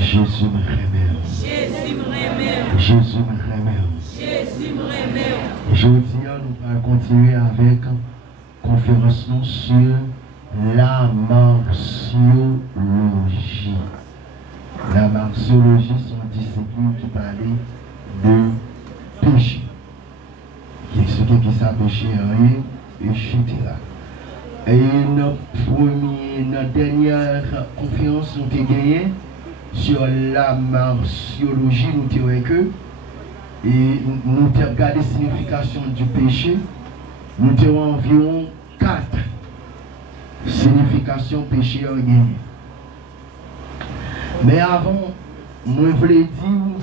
Jésus me remet. Jésus me remet. Je dis, nous allons continuer avec conférence sur la martiologie. La martiologie, c'est une discipline qui parlait de péché. Qui expliquait qui ça péché, rien, etc. Et notre dernière conférence, nous avons gagné sur la martiologie, nous avons que et nous avons regardé la signification du péché. Nous avons environ 4 significations péché en gagné. Mais avant, moi je voulais dire,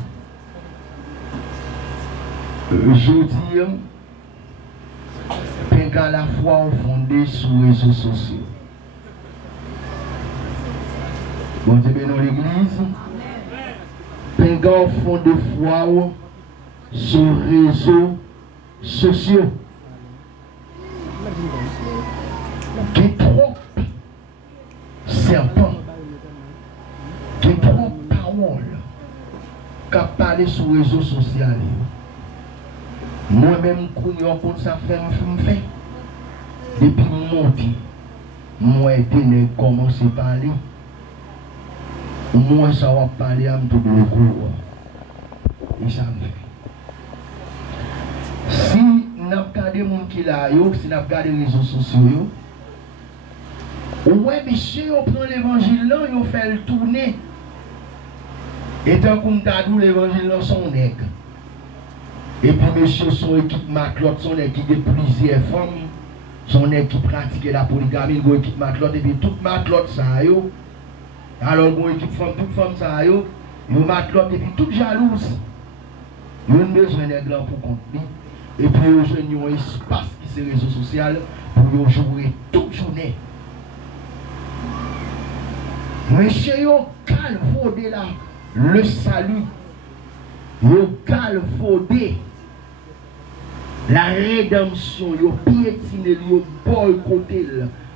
je dis, qu'à la fois fondé sur les réseaux sociaux. Bon Dieu bénit l'église. Penga fond de foi sur les réseaux sociaux. Qui trop serpent, qui trop parole, qui parler sur les réseaux sociaux. Moi-même, quand ça fait, depuis monter, moi, je commence à parler. Moi, ça va parler à tout le cours. Et ça me fait. Si nous regardons les gens qui là, si nous regardons les réseaux sociaux, ouais, monsieur, on prend l'évangile là, on fait le tourner. Et tant qu'on t'a dit l'évangile là, son nègre. Et puis, monsieur, son équipe Maclotte, son équipe de plusieurs femmes, son équipe pratique la polygamie, son équipe Maclotte, et puis toute Maclotte, ça y est. Alors, son équipe femme, toute femme, ça y est. Ils Maclotte, et puis toute jalouse. Ils ont besoin d'un grand pour compte. Et puis, ils ont un espace qui est réseaux sociaux pour jouer toute journée. Monsieur, ils ont calvaudé là, le salut. Ils ont calvaudé la rédemption, ils ont piétiné, ils ont boycotté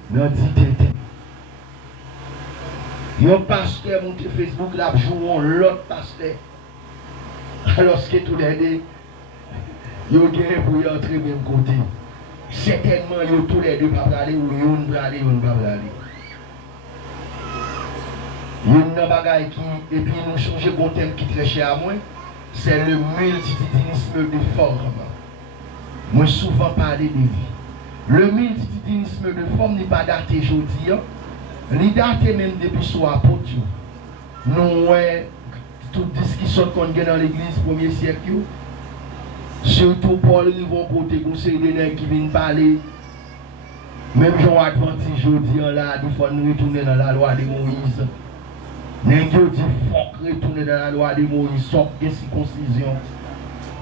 dans l'identité. Ils ont pasteur monté Facebook là, jouant l'autre pasteur. Alors que tous les deux, ils ont gagné pour y entrer même côté. Certainement, ils ont tous les deux pas aller ou ils ont pas aller, ils ont pas aller. Il y a une bagaille qui, et puis nous changeons bon thème qui est très cher à moi, c'est le multitudinisme de forme. Moi souvent parler de vie. Le multitudinisme de forme n'est pas daté aujourd'hui, il est daté même depuis son apôtre. Nous, toute discussion qu'on a dans l'église premier siècle, surtout Paul, ils vont côté conseil des nègres qui viennent parler. Même Jean Adventiste aujourd'hui, là, il faut nous retourner dans la loi de Moïse. Nègres dit faut retourner dans la loi de Moïse, sauf des circoncisions.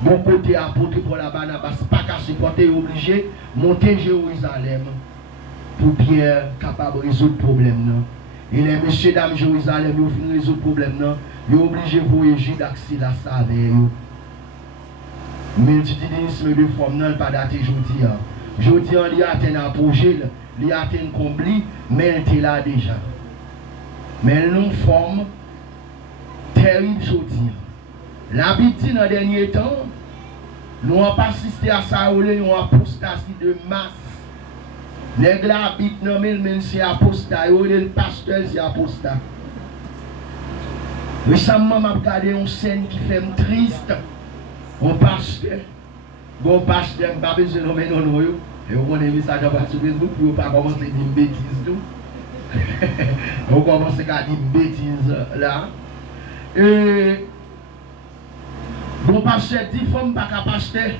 Bon côté apôtre pour la Barnabas, pas qu'à supporter, obligé monter Jérusalem pour bien capable de résoudre le problème. Et les messieurs dames Jérusalem, ils finissent de résoudre le problème. Ils sont obligés de voyager d'Axila avec eux. Multitudinisme de forme, non, pas daté aujourd'hui. Aujourd'hui, il y a un apogée, il y a un comble, mais il est là déjà. Mais nous forme terrible aujourd'hui. L'habitude dans les derniers temps, nous n'avons pas assisté à ça, nous avons apostasie de masse. Les gens habitent dans le même c'est apostat, le pasteur c'est apostat. Récemment, je regardé une scène qui fait triste. Un pasteur, je n'ai pas besoin de nommer non, et on a un message sur Facebook pour ne pas commencer à dire une bêtise. On commence à dire une bêtise là. Et bon pasteur dit femme pas qu'à pasteur.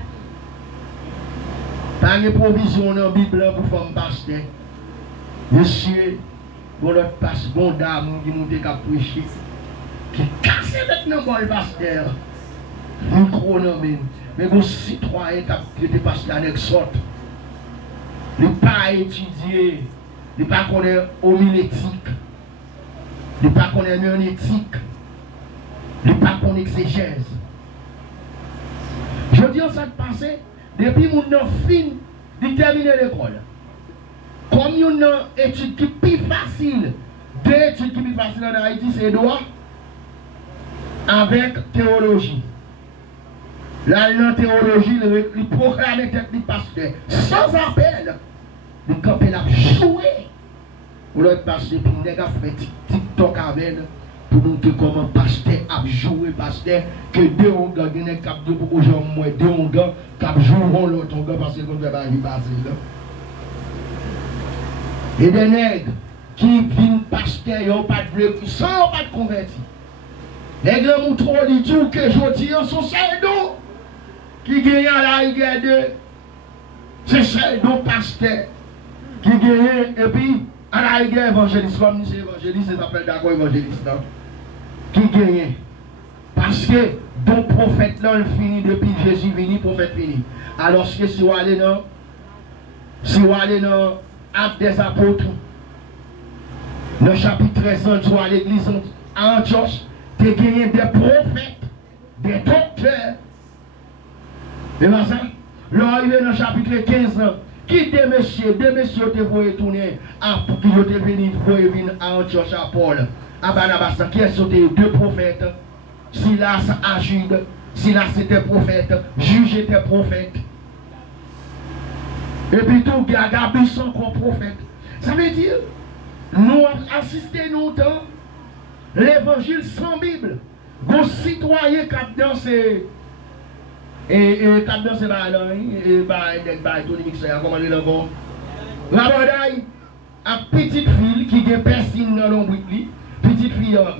Pas de provision dans la Bible pour femme pasteur. Monsieur, bon l'autre pasteur, bon dame qui monte qu'à prêcher, qui casse maintenant bon le pasteur. Micro non mais bon citoyen qui était pasteur avec sorte. Il pas étudié, il pas connaître homilétique, il pas connaître herméneutique, il pas connaître exégèse. Je dis en ça passé, depuis mon fin de terminer l'école. Comme une étude qui est plus facile, deux études qui sont plus faciles en Haïti, c'est droit, avec théologie. Là, dans la théologie, il proclame tête du pasteur. Sans appel, le camper l'a joué. Ou l'autre pasteur, puis il a fait TikTok avec pour montrer comment pasteur a joué, pasteur, que deux on gagne, il y a cap de beaucoup de gens, moi, deux on gagne, cap joueront l'autre on gagne parce que le ne va pas y passer là. Et des nègres qui viennent pasteur, ils n'ont pas de bleu, sans pas de converti. Les grands montrent les tout que je dis, sont celles d'eau qui gagnent à la rigueur. C'est celles d'eau pasteur qui gagnent et puis à la rigueur évangéliste, comme c'est évangéliste, c'est appelé d'accord évangéliste, non? Qui gagne. Parce que don prophète là, il finit depuis Jésus venu, prophète fini. Alors si vous allez dans Actes des Apôtres, dans le chapitre 13, tu vois l'église à Antioche, tu as gagné des prophètes, des docteurs. Et là, ça, là, arrivé dans le chapitre 15, qui des messieurs te voient tourner pour qu'ils te venir à Antioche à Paul, à Barnabas, qui est sauté deux prophètes, Silas à Jude, Silas était prophète, Juge était prophète. Et puis tout, Gabus encore prophète. Ça veut dire, nous assistons longtemps l'évangile sans Bible. Vos citoyens qui ont dansé et qui ont dansé par Tony Mixer, comment il est encore. La bataille, à petite fille qui a personne dans l'ombre, petite fille, il a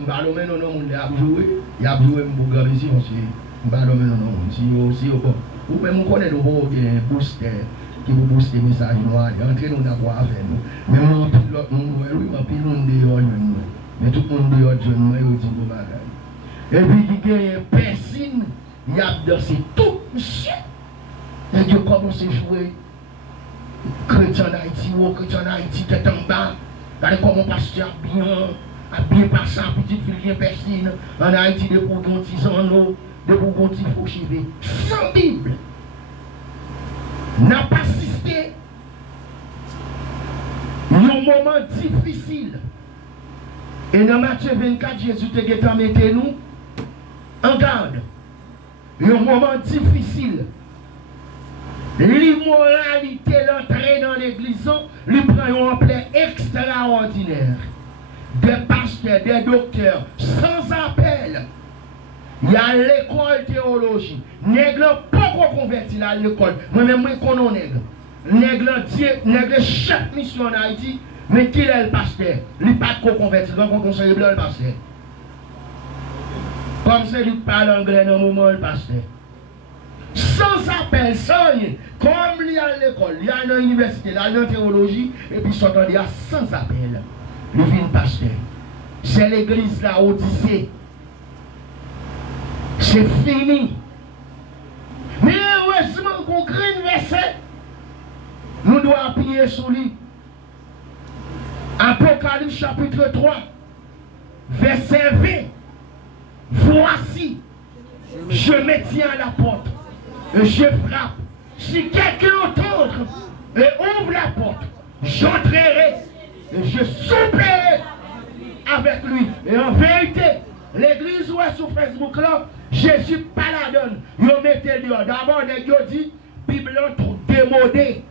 joué, il a joué un bouga ici, ou même on connaît le bon booster qui vous booste les messages noirs, entrez nous d'avoir avec nous. Mais mon pilote, mon pilote dehors, mais tout le monde dehors, je ne dis pas. Et puis qui gagne personne, il a dansé tout, monsieur. Et Dieu commence à jouer. Chrétien d'Haïti, tête en bas. Regardez comment pasteur a bien passé en petite fille, bien personne. En Haïti, des bourgontis en eau, des bourgontis faux cheveux. Sans Bible. N'a pas assisté à un moment difficile. Et dans Matthieu 24, Jésus te dit mettez-nous en garde. Un moment difficile. L'immoralité l'entrée dans l'église, lui prend un ampleur extraordinaire. Des pasteurs, des docteurs, sans appel. Il y a l'école théologie. Nègre pas converti à l'école. Moi-même, je connais nègre. Nègre chaque mission en Haïti, mais qui est le pasteur? Il n'est pas converti. Donc, on conseille blanc le pasteur. Comme c'est lui qui parle anglais dans le moment, le pasteur. Sans appel, sans rien. Comme il y a à l'école, il y a dans l'université, il y a dans la théologie, et puis il y a sans appel. Il vient pasteur. C'est l'église là, Odyssée. C'est fini. Mais heureusement qu'on crée une verset, nous devons appuyer sur lui. Apocalypse chapitre 3, verset 20. Voici, je me tiens à la porte et je frappe. Si quelqu'un entend et ouvre la porte, j'entrerai et je souperai avec lui. Et en vérité, l'église où est sur Facebook là, Jésus pas la donne. Ils mettent dehors. D'abord, ils ont dit, Bible trop démodée.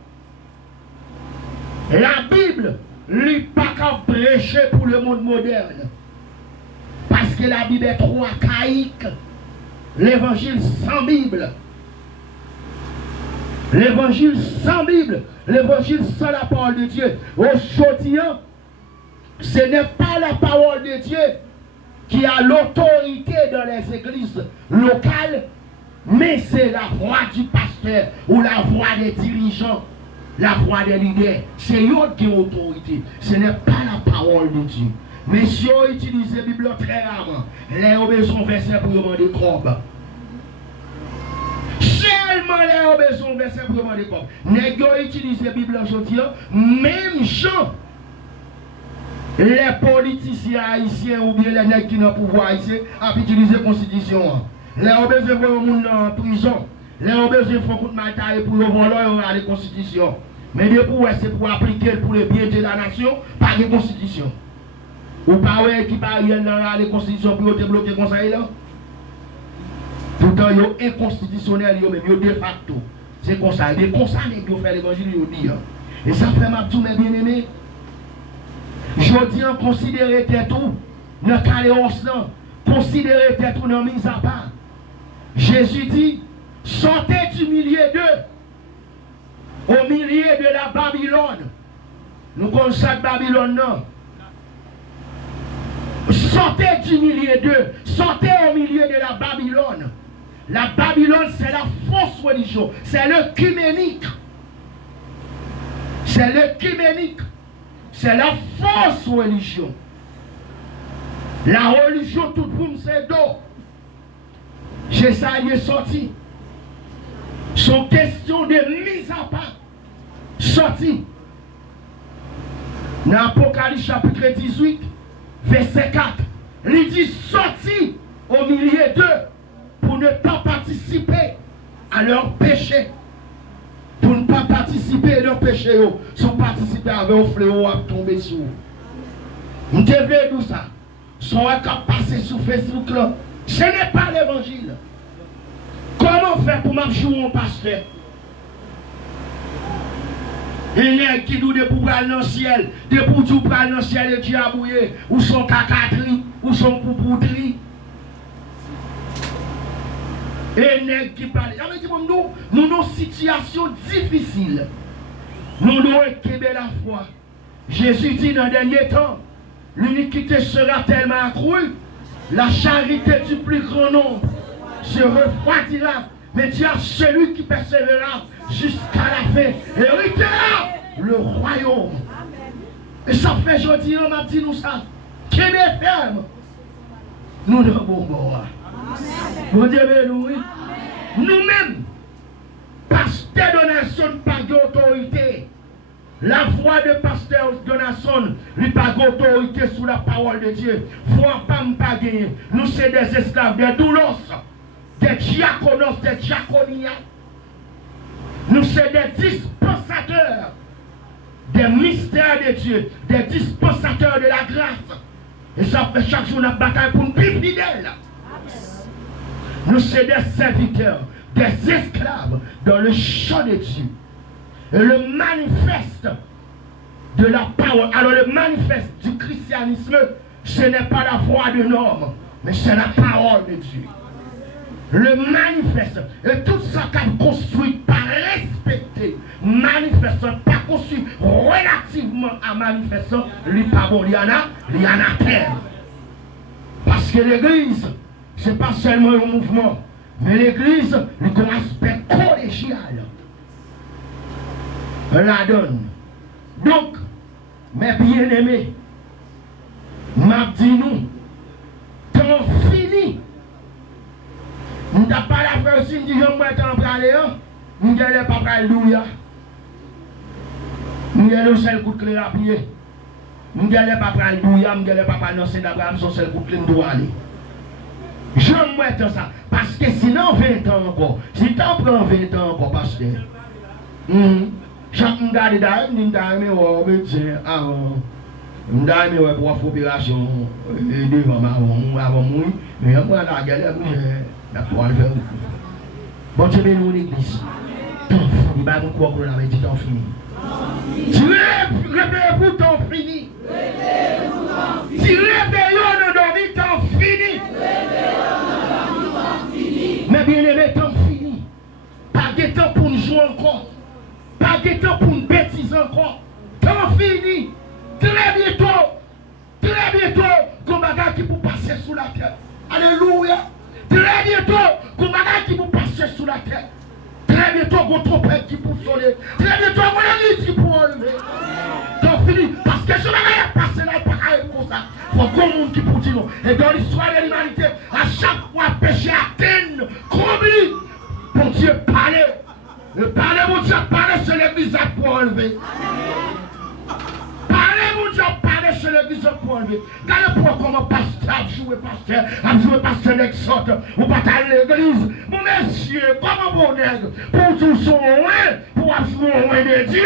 La Bible, n'est pas qu'à prêcher pour le monde moderne. Parce que la Bible est trop archaïque. L'évangile sans Bible. L'évangile sans Bible. L'évangile sans la parole de Dieu. Aujourd'hui, ce n'est pas la parole de Dieu qui a l'autorité dans les églises locales, mais c'est la voix du pasteur ou la voix des dirigeants, la voix des leaders. C'est eux qui ont l'autorité. Ce n'est pas la parole de Dieu. Mais si on utilise la Bible très rarement, les obéissants versets pour demander corps. Seulement les obéissants versets pour demander corps. Les gens utilisent la Bible aujourd'hui, même gens. Les politiciens haïtiens ou bien les nègres qui n'ont pas pouvoir haïtien ont utilisé la constitution. Les obéissants pour le monde en prison. Les obéissants font coup de maltaille pour le voler à la constitution. Mais depuis, c'est pour appliquer pour le bien de la nation, pas de constitution. Ou pas qui parle dans la constitution pour te bloquer le conseil là. Pourtant, ils sont inconstitutionnels, ils sont de facto. C'est comme ça. Et comme ça, ils ont fait l'évangile, ils disent. Et ça fait ma tout, mes bien-aimés. Je dis, considérez tête tout, dans le chaos, considérez tête tout dans la mise à part. Jésus dit, sortez du milieu d'eux, au milieu de la Babylone. Nous connaissons cette Babylone, non? Sortez du milieu d'eux, sortez au milieu de la Babylone. La Babylone, c'est la fausse religion, c'est le cuménique. C'est le cuménique. C'est la fausse religion. La religion, tout le monde, c'est d'eau. J'ai ça, il est sorti. Son question de mise à part. Sorti. Dans l'Apocalypse chapitre 18, verset 4, il dit sorti au milieu d'eux pour ne pas participer à leur péché. Pour ne pas participer à leur péché, sans participer avec un fléau à tomber sur vous. Vous devez tout ça. Sont à passer sur Facebook là. Ce n'est pas l'évangile. Comment faire pour m'abjouer un pasteur? Il y a qui nous de pour aller dans le ciel, de pour tout aller dans le ciel et diabouiller, ou son cacatri, ou son poupoutri. Et les qui parlent. Nous avons une situation difficile. Nous devons équilibrer la foi. Jésus dit dans le dernier temps, l'iniquité sera tellement accrue, la charité du plus grand nombre se refroidira. Mais Dieu a celui qui persévérera jusqu'à la fin. Héritera le royaume. Et ça fait aujourd'hui, on m'a dit nous ça. Qui est ferme? Nous ne bon boire. Mon Dieu, nous, nous-mêmes, pasteur Donatson, pas d'autorité. La voix de pasteur Donatson, lui pas d'autorité sous la parole de Dieu. Voix pas gagner. Nous sommes des esclaves, des doulos, des diaconos, des diaconia. Nous sommes des dispensateurs des mystères de Dieu, des dispensateurs de la grâce. Et ça fait chaque jour notre bataille pour nous plus fidèles. Nous sommes des serviteurs, des esclaves dans le champ de Dieu. Et le manifeste de la parole, alors le manifeste du christianisme, ce n'est pas la voix d'un homme, mais c'est la parole de Dieu. Le manifeste, et tout ça qu'on construit, pas respecté, manifestant, pas construit relativement à manifestant, lui pas bon, il y en a terre. Parce que l'église, ce n'est pas seulement un mouvement, mais l'église, il a un aspect collégial. La donne. Donc, mes bien-aimés, m'a dit nous, temps fini. Nous n'avons pas la frère aussi, nous disons, je vais en parler, nous n'allons pas parler douya. Nous n'allons le seul coup de clé à pied. Nous n'allons pas parler douya, nous n'allons pas parler dans Saint-Abraham, son seul coup de clé, nous devons aller. Je vais ça, parce que sinon 20 ans encore, si tu en prends 20 ans encore, pasteur, chaque regarde d'ailleurs, nous avons médecin avant, nous avons pour opération devant avant moi, mais on a la galère, on a pouvoir le faire. Bon Dieu, nous l'église. Il va nous croire qu'on a dit temps fini. Réveillez-vous, temps fini. Si réveillons nous dormir, temps fini. Mais bien aimé, temps fini. Pas de temps pour nous jouer encore. Pas de temps pour nous bêtiser encore. Temps fini. Très bientôt, qu'on bagarre qui vous passer sous la terre. Alléluia. Très bientôt, qu'on bagarre qui vous passer sous la terre. Très bientôt, qu'on trompette qui vous sonner. Très bientôt, qu'on église qui vous enlever. Temps fini. Parce que je vais passer là, pas comme ça. Il faut qu'on monde qui vous dit non. Et dans l'histoire de l'humanité, à chaque fois, péché atteint, commis. Bon Dieu, parlez. Parlez, mon Dieu, parlez sur l'église pour enlever. Parlez, mon Dieu, parlez sur l'église pour enlever. Regardez pour comment pasteur a joué pasteur d'exhorte. Ou pas à l'église. Mon monsieur, comment mon nègre, pour tout son loin, pour jouer au loin de Dieu.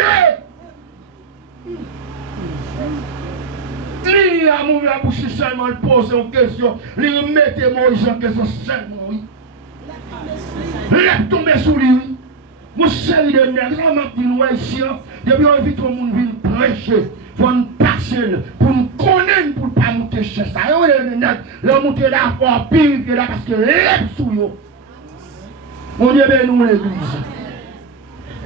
Lui a mouru à bouche seulement, il pose une question. Lui mettez Moïse en question seulement, oui. Lève tomber sous lui. Mon série de nègres, ça m'a dit, nous ici, depuis on vit tout le monde vient prêcher, pour nous passer, pour nous connaître, pour ne pas monter chez ça. Et on est nègres, le monter là, pour pire, là, parce que lève sous lui. Mon Dieu, ben nous l'église.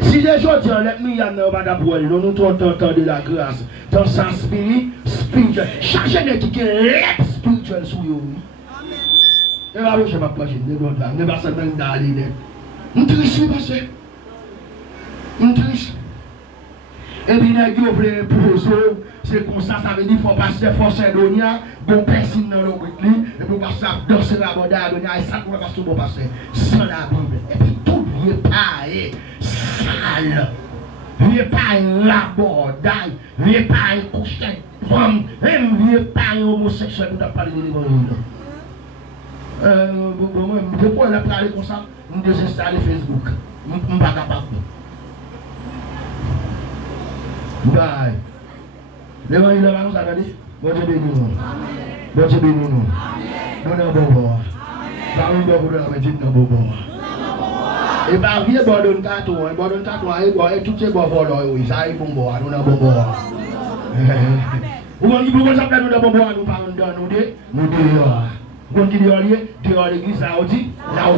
Si les gens disent, les gens ne vont pas d'abord, nous entendons de la grâce, dans le sens spirituel. Chaque jeune qui est lève spirituel sous lui. Et là, je ne vais pas passer, ne vais pas seulement d'aller. Nous triste, parce que. Nous triste. Et puis, nous voulons poser, c'est comme ça, ça veut dire qu'il faut passer force à Donia, bon personne dans le Bible, et puis passer à danser la bande à Donia, et ça, on va passer pour passer sans la Bible. Et puis, tout n'est pas sale. Il n'est pas labordaille, il n'est pas couché, il n'est pas homosexuel, nous avons parlé de l'évangile. Je peux aller parler comme ça, je désinstalle Facebook. Je ne suis pas capable. Bye. L'évangile de nous a dit, bon Dieu bénis nous. Bon Dieu bénis nous. Nous sommes bon bord. Parmi nous, nous sommes bon bord. Et par vieux bordon tatouage, et tout ce bon bord, ça est bon bord, nous sommes bon bord. Vous voyez, vous savez que nous sommes bon bord, nous parlons de nous dehors. Vous qui dehors l'église, là où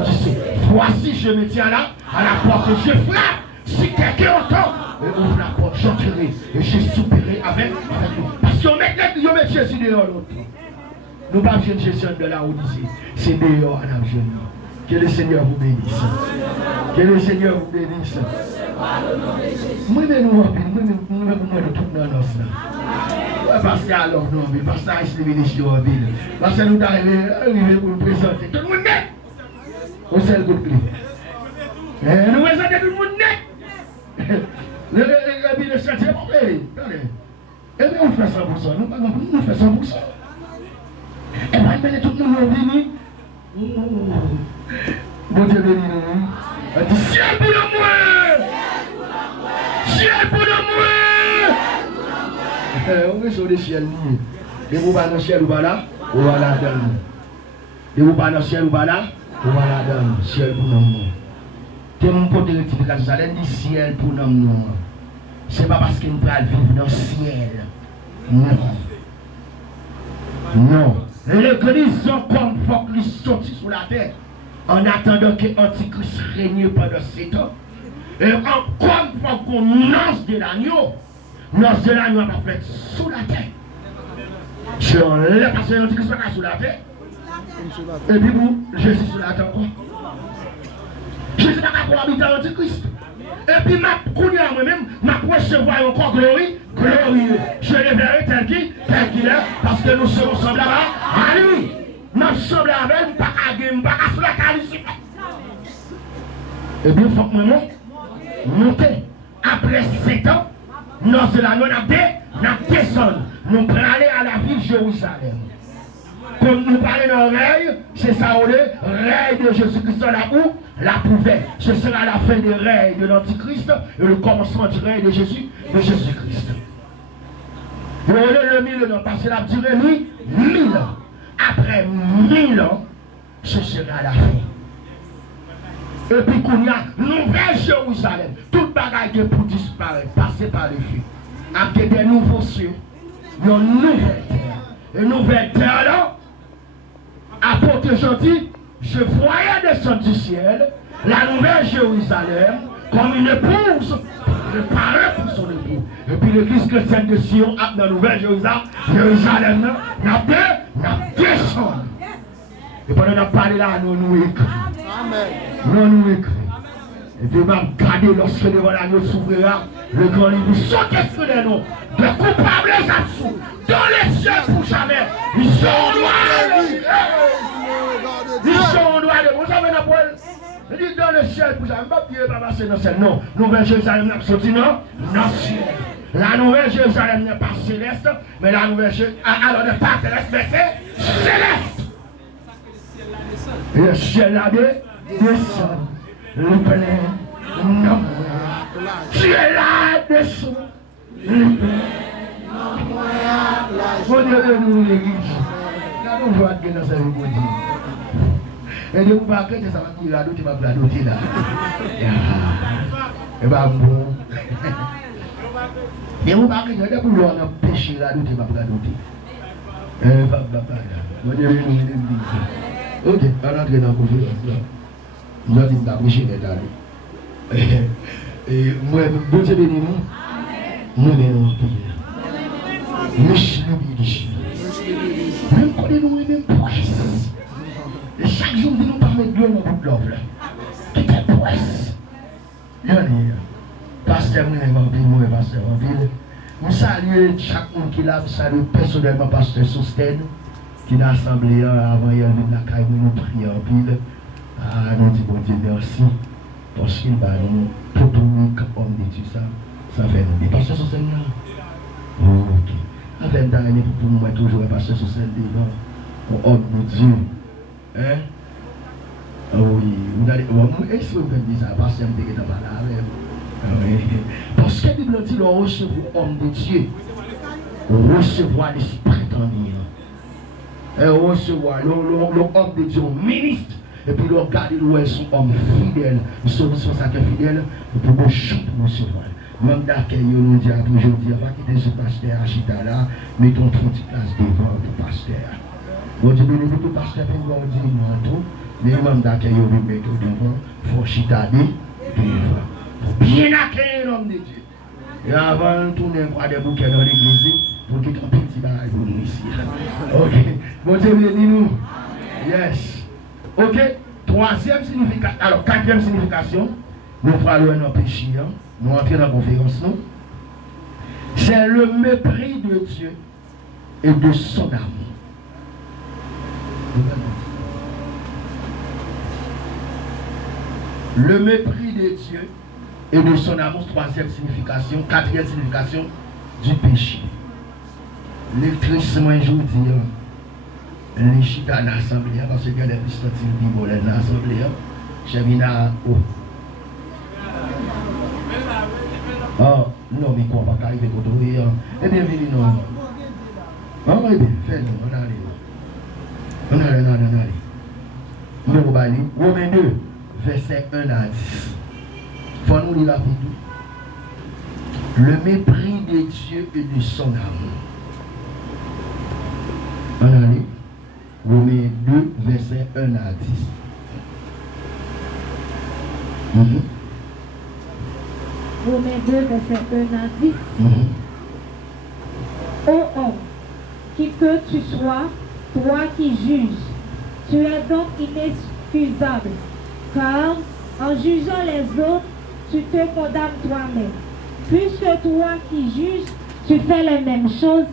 c'est. Voici, je me tiens là, à la porte, je frappe. Si quelqu'un entend, et ouvre la porte, j'entrerai, et je soupirai avec vous. Parce qu'on met Jésus dehors. Nous ne pas besoin de Jésus de la Odyssée. C'est dehors, à la jeune. Que le Seigneur vous bénisse. Que le Seigneur vous bénisse. Moi, nous de tout dans nos. Parce que alors, non, mais parce que ça, il se en ville. Parce que nous arrivons pour nous présenter. Tout le monde net. Au seul coup de clé. Nous présentons tout le monde net. Le chantier, attendez. Et bien, on fait 100%. Nous faisons 100%. Et bien, tout le monde vient. Bon Dieu béni nous. Ciel pour l'amour! Ciel pour l'amour! On est sur le ciel. Et vous pas dans le ciel ou pas là? Ou pas là dedans. Et vous pas dans le ciel ou pas là? Ou pas là dedans. Ciel pour l'amour. C'est mon côté de rectification. Ça dit ciel pour l'amour. Ce n'est pas parce qu'il nous peut vivre dans le ciel. Non. Non. L'église comme faut qu'il sorte sur la terre en attendant que l'Antichrist règne pendant 7 ans. Et comme faut qu'on lance de l'agneau, lance de l'agneau va faire sous la terre. Si on l'a passé l'Antichrist va sous la terre. Et puis vous, Jésus sur la terre quoi? Jésus va pas habiter l'Antichrist. Et puis moi-même, je recevoir encore glorieux. Je le verrai tel qu'il est, parce que nous serons semblables à lui. Nous sommes semblables à lui, pas à lui, pas à la qualité. Et bien, il faut que nous monter. Après 7 ans, nous descendons. Nous prenons aller à la ville de Jérusalem. Comme nous parlons d'oreille, c'est ça, on est, règne de Jésus-Christ là où la pouvait. Ce sera la fin des règnes de l'Antichrist et le commencement du règne de Jésus-Christ. Vous voyez le 1000 ans, parce que la durée 1000 ans. Après 1000 ans, ce sera la fin. Et puis qu'on y a nouvelle Jérusalem, toute bagaille de pour disparaître, passer par le feu. Après des nouveaux cieux, une nouvelle terre. Une nouvelle terre là, apôtre gentil, je voyais descendre du ciel la nouvelle Jérusalem comme une épouse préparée pour son époux. Et puis l'église chrétienne de Sion, dans la nouvelle Jérusalem, n'a descendu. Et pendant qu'on a parlé là, nous écrivons. Nous écrivons. Et puis m'a regardé lorsque devant l'agneau s'ouvrira, le grand livre sautait sur les noms de coupables absous dans les cieux pour jamais. Ils sont noirs. Ils sont noirs. Vous savez la poêle? Il dit dans le ciel pour jamais. Je ne vais pas passer dans le ciel. Non. Nouvelle Jérusalem n'est pas sortie, non? Non, ciel. La nouvelle Jérusalem n'est pas céleste, mais la nouvelle Jérusalem, alors n'est pas terrestre, mais c'est céleste. Et le ciel là-bas descend. Le plein d'amour. Tu es là dessus. Le plein d'amour. Mon Dieu, nous l'église. Là, nous voyons que dans sa vie, mon Dieu. Et de vous parler, ça va dire radoter, va radoter là. Et bah bon. Et vous parlez, il y a des gens qui ont péché radoter, va radoter. Moi, je vais nous dire. Ok, on entre dans la conférence. Nous avons dit que nous prêché les années. Et moi, bon Dieu béni nous. Nous venons en prière. Nous chibili. Même quand nous même presse. Et chaque jour, nous parlons de l'homme dans notre love. Qui est presse. Pasteur, moi, pasteur, nous saluons chaque monde qui l'a salué personnellement, pasteur Sosten, qui est assemblé avant hier, la caille, nous prions en pile. Nous disons bon Dieu merci, parce qu'il va nous protéger comme homme de tout ça, ça fait nous. Pasteur Sosten là? Ok. Avec d'années pour moi toujours pasteur Sosten devant, homme de Dieu. Hein? Oui, vous allez, est-ce que vous pouvez dire ça, pasteur, je vais parler avec parce que la Bible dit qu'on recevoir l'homme de Dieu, recevoir l'esprit en lui, et recevoir l'homme de Dieu, ministre, et puis regarder où est son homme fidèle, son sacré fidèle, et puis nous chantons recevoir. Même d'accueil, nous dit aujourd'hui, on va quitter ce pasteur Achita là, mettons 30 places devant le pasteur. Bon Dieu, nous le pasteur pour nous dire nous tout, mais même d'accueil, nous mettons devant, il faut chita devant. Bien accueillir l'homme de Dieu. Et avant de tourner des bouquets dans l'église, pour qu'il y ait un petit barrage pour nous ici. Ok. Bon Dieu, bénis-nous. Yes. Ok. Troisième signification. Alors, quatrième signification. Nous parlons dans le péché. Nous entrons dans la conférence. C'est le mépris de Dieu et de son amour. Le mépris de Dieu et de son amour, troisième signification, quatrième signification du péché. L'électricité, je vous dis, les chita dans l'assemblée, parce que les pistons qui volent dans l'assemblée, j'ai mis là haut. Oh, non, mais quoi, pas arriver contre vous. Eh bien, venez, non. Oh, eh bien, fais-nous, on allait. On allait. Nous allons Romains 2, verset 1 à 10. Il faut nous lire la vidéo. Le mépris de Dieu et de son amour. On allait. Romains 2, verset 1 à 10. Romains 2, verset 1 à 10. Ô homme, qui que tu sois, toi qui juges, tu es donc inexcusable, car en jugeant les autres, tu te condamnes toi-même. Puisque toi qui juges, tu fais les mêmes choses,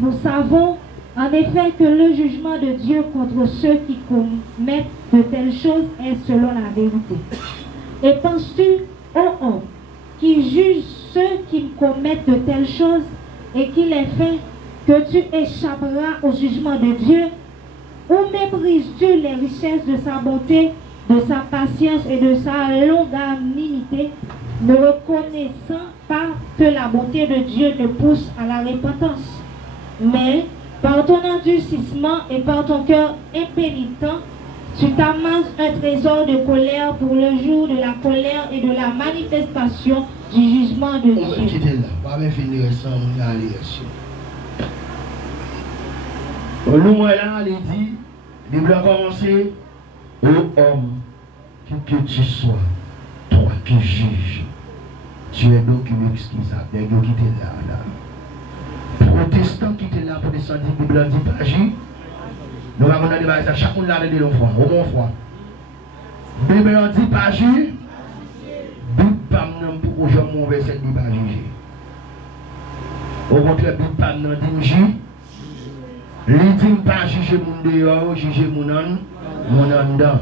nous savons en effet que le jugement de Dieu contre ceux qui commettent de telles choses est selon la vérité. Et penses-tu, ô homme, qui juge ceux qui commettent de telles choses et qui les fait, que tu échapperas au jugement de Dieu? Ou méprises-tu les richesses de sa bonté, de sa patience et de sa longanimité, ne reconnaissant pas que la bonté de Dieu te pousse à la repentance? Mais, par ton endurcissement et par ton cœur impénitent, tu t'amasses un trésor de colère pour le jour de la colère et de la manifestation du jugement de Dieu. Nous, là, il dit, il doit commencer, ô homme, qui que tu sois, toi qui juges, tu es donc inexcusable. Il y a qui était là. Protestant qui était là pour descendre, la Bible dit pas juge. Nous avons des bagages, chaque monde l'a dit une fois, au moins fois. La Bible dit pas juge. Bible pas pour aujourd'hui mon verset dit pas juger. Au contraire, Bible pas dit juge. Il dit pas juger mon dehors, juger mon en dedans.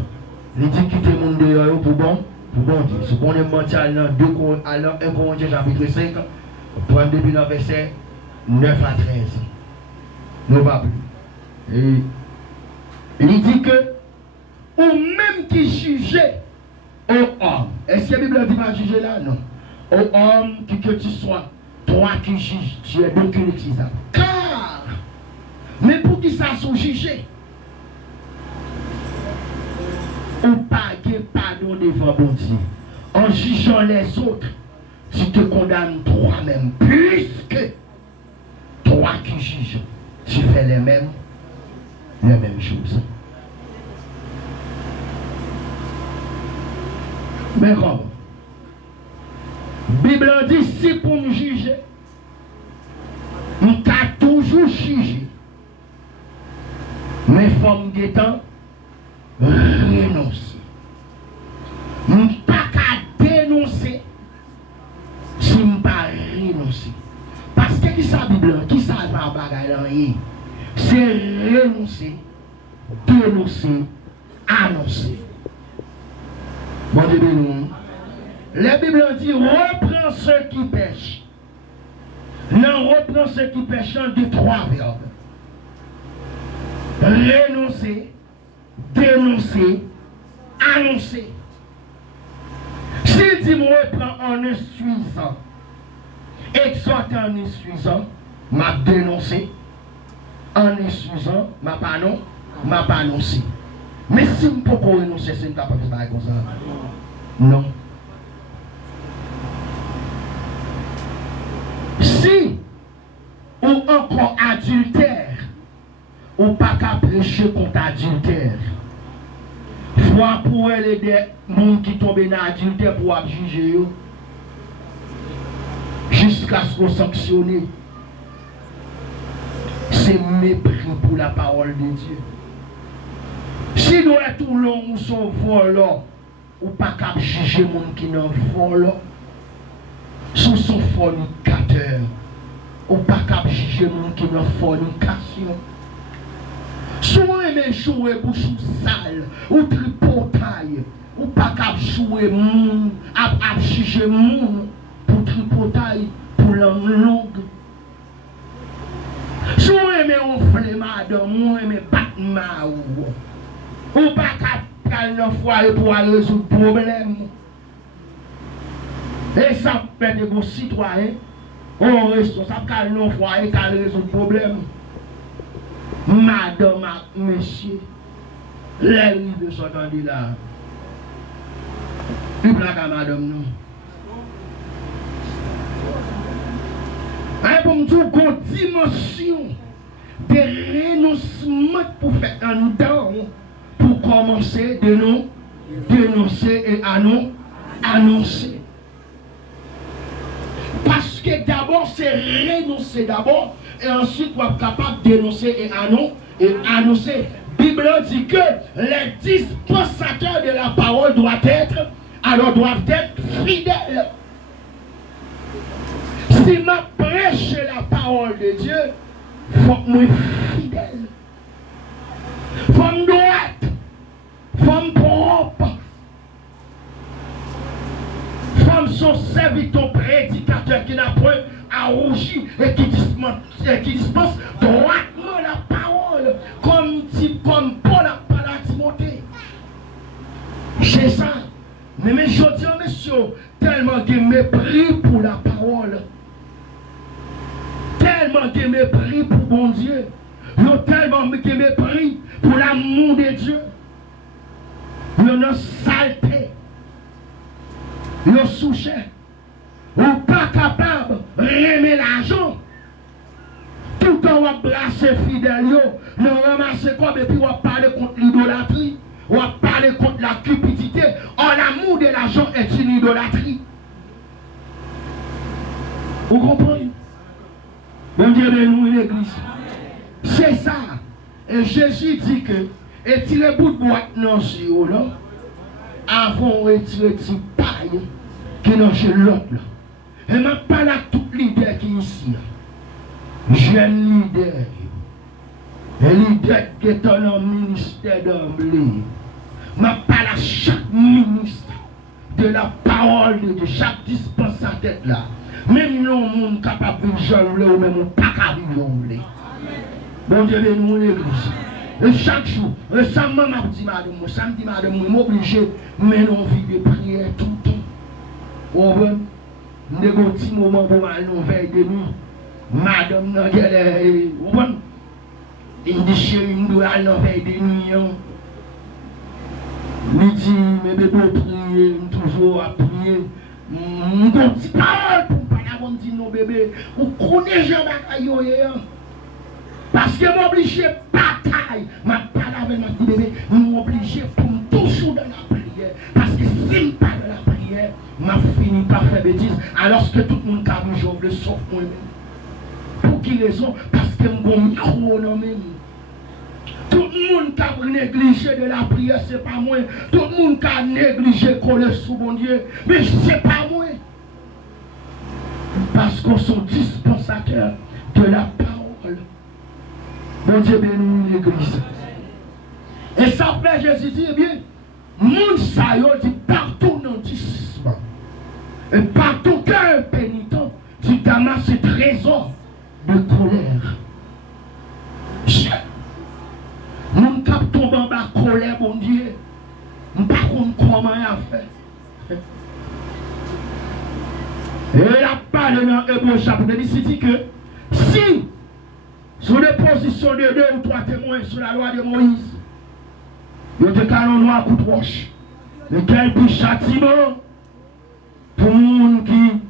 Il dit quitter mon dehors pour bon Dieu. Ce qu'on est menti à 1 Corinthiens chapitre 5, prendre depuis le verset 9 à 13. Nous pas plus. Et il dit que, ou même qui jugeait au homme. Est-ce que la Bible dit pas juger là? Non. Au homme, qui que tu sois, toi qui juges, tu es donc inexcusable. Car, mais pour qui ça sont jugés? ou pas de pardon devant bon Dieu. En jugeant les autres, tu te condamnes toi-même, puisque toi qui juges, tu fais les mêmes choses. Mais comme la Bible dit, si pour me juger, on t'a toujours jugé. Mais il faut me renoncer. Je ne peux pas dénoncer si je ne peux pas renoncer. Parce que qui ça Bible, qui ça va bagaille, c'est renoncer, dénoncer, annoncer. Bon Dieu nous. La Bible dit, reprends ceux qui pêchent. Non, reprends ceux qui pêchent de 3 verbes. Renoncer, dénoncer, annoncer. Si dit me reprend en insuffisant, exhorter en insuffisant, m'a dénoncé, en insuffisant, m'a pas annoncé. Mais si je ne peux pas renoncer, c'est une capable de faire comme ça. Non. Si ou encore adultère, ou pas qu'à prêcher contre adultère, foi pour les gens qui tombent dans adultère pour juger jusqu'à ce qu'on sanctionne. C'est mépris pour la parole de Dieu. Si nous sommes tout long ou sont volants, ou pas qu'à juger les gens qui n'ont volants, sous son fornicateur, ou pas qu'à juger les gens qui n'ont fornication. Souvent aimé jouer pour sous sale, ou tripotaille, ou pas qu'à jouer moun, à juger moun pour tripotaille, pour l'homme longue. Souvent aimé on flemade, ou aimé battre ma ou pas qu'à prendre un foyer pour résoudre le problème. Et ça fait des bons citoyens, on responsable qu'à un foyer qui résoudre le problème. Madame, monsieur, les livres sont entendus là. Il plaque à madame, non. Pour me dire qu'on dimension de renoncement pour faire un don, pour commencer de nous dénoncer et annoncer. Parce que d'abord, c'est renoncer d'abord. Et ensuite, on est capable de dénoncer et annoncer. La Bible dit que les dispensateurs de la parole doivent être fidèles. Si je prêche la parole de Dieu, il faut que je sois fidèle. Il faut que je droite. Il faut que je propre. Il faut que je sois serviteur prédicateur qui n'a point à rougir et qui dispense droitement la parole comme Paul a parlé à Timothée. C'est ça. Mais je dis, monsieur, tellement de mépris pour la parole. Tellement de mépris pour mon Dieu. Tellement de mépris pour l'amour de Dieu. Il y a une saleté. Il y a un souchet. Ou pas capable de remettre l'argent. Tout le temps, on va brasser fidèle. On ramasse comme et puis on va parler contre l'idolâtrie. On va parler contre la cupidité. Or, l'amour de l'argent est une idolâtrie. Vous comprenez? Bon Dieu, nous, l'église. C'est ça. Et Jésus dit que, et tu les bouts de boîte non si haut là, avant de retirer des pailles qui n'ont chez l'autre là. Et je parle à tout leader qui est ici. Jeune leader. Et leader qui est dans le ministère d'emblée. Je parle à chaque ministre de la parole de Dieu, chaque dispensateur là. Même non monde capable de vivre ou même pas capable de vivre. Bon Dieu, nous l'église. Et chaque jour, récemment, m'a dit madame, samedi madame, je suis obligé de mener une vie de prière tout le temps. Vous voyez? Nous avons un petit moment pour aller dans veille de nuit. Madame, vous voyez? Il dit chérie, nous devons aller dans veille de nuit. Il dit, mes bébés prier, toujours à prier. Je ne dis pas pour ne pas dire non bébé. Vous connaissez Jean-Bacay. Parce que m'obligé bataille. Ma parole avec ma dit bébé, m'obligé pour toujours dans la prière. Parce que si je parle de la prière, m'a fini par faire bêtise. Alors que tout le monde a vu, je le sauf moi-même. Pour qui raison? Parce que mon micro non même. Tout le monde qui a négligé de la prière, ce n'est pas moi. Tout le monde qui a négligé coller sous mon Dieu, mais ce n'est pas moi. Parce qu'on sont dispensateurs de la parole. Mon Dieu bénit l'église. Et ça fait Jésus dit, eh bien, monde ça dit partout dans le disciplement. Et partout qu'un pénitent, tu t'amasses ce trésor de colère. Nous cap tomber en bas colère, mon Dieu. Nous ne savons pas comment faire. Et la parole dans Hébreux chapitre 10 dit que si, sur les positions de 2 ou 3 témoins sur la loi de Moïse, il y a des canons noirs coup de roche, mais quel plus châtiment pour le monde qui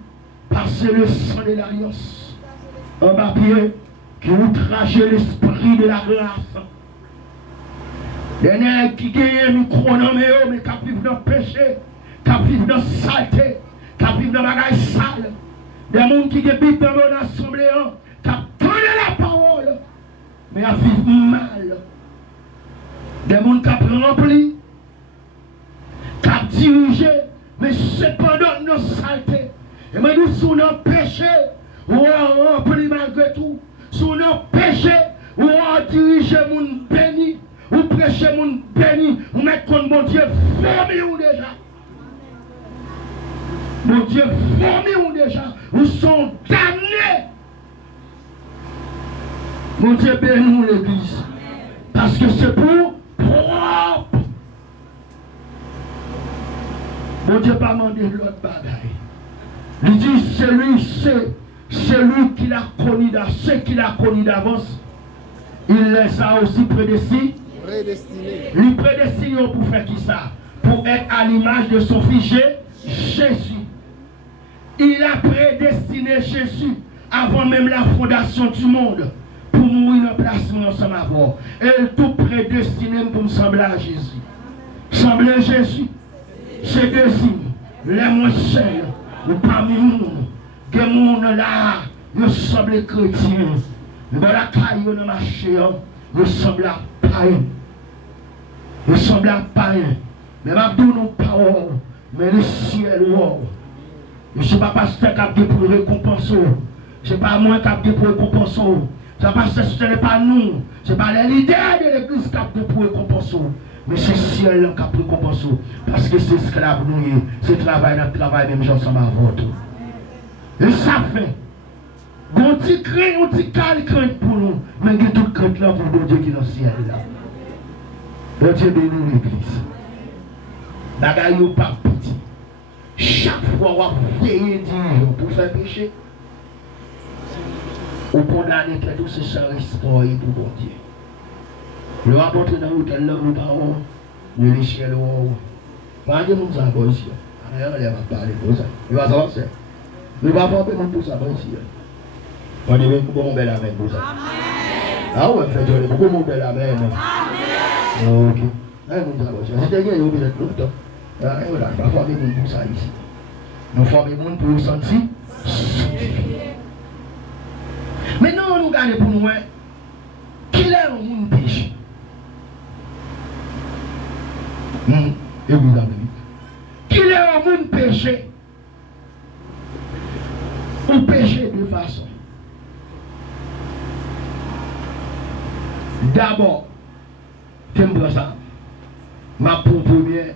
passe le sang de l'alliance en bas pied, qui outrageait l'esprit de la grâce. Les nègres qui gagnent micro dans mais qui vivent dans le péché, qui vivent dans la saleté, qui vivent dans la bagaille sale. Des gens qui vivent dans l'assemblée, qui attendent la parole, mais qui vivent mal. Des gens qui rempli, qui dirigé, mais cependant dans la saleté. Et mais nous sommes dans le péché, ou on rempli malgré tout. Sous nos péchés, ou on dirige mon béni. Ou prêchez mon béni, ou mettez comme mon Dieu formé ou déjà. Mon Dieu formé ou déjà, ou sont damnés. Mon Dieu bénis l'église. Parce que c'est pour propre. Mon Dieu pas demandé l'autre bagaille. Il dit celui qui l'a connu d'avance, il les a aussi prédestinés. Lui prédestiné pour faire qui ça? Pour être à l'image de son fils Jésus. Il a prédestiné Jésus avant même la fondation du monde pour mourir en placement ensemble avant. Et tout prédestiné pour me sembler à Jésus. Sembler à Jésus, c'est désigne les moins seuls ou parmi nous. Que monde là, nous semble chrétien. Mais voilà, caillou dans ma chair, nous semble à païen. Nous semble à païen. Mais ma douce nos paroles, mais le ciel, wow. Je ne suis pas pasteur qui a dit pour récompenser. Ce n'est pas moi qui a dit pour récompenser. Ce n'est pas nous. Ce n'est pas les leaders de l'église qui a dit pour récompenser. Mais c'est le ciel qui a récompensé. Parce que c'est esclave nous. C'est travail dans le travail, même gens ensemble avant tout. Et ça fait. On dit crainte, on dit crainte pour nous. Mais il y a toute crainte là pour Dieu qui est dans le ciel là. Bon Dieu bénit l'église. Bagaille ou pas petit. Chaque fois on veille dire pour faire péché. On condamne que tout ce sans espoir pour bon Dieu. Le rapporter dans l'hôtel là, nous parlons, nous les ciels haut. Pas de nous en ici. On va parler pour ça. Il va savoir ça. Nous va pas pour ça ici. On est beaucoup mon bel amen pour ça. Ah ouais, faites beaucoup mon bel amen. Ok. C'était bien, vous êtes longtemps. Voilà, on va former monde pour ça ici. Nous formons monde pour sentir. Maintenant, nous regardons pour nous, qui est un monde péché? Et vous avez dit. Qui est un monde péché? Ou péché de façon. D'abord, tu me prends ça. Ma pour première,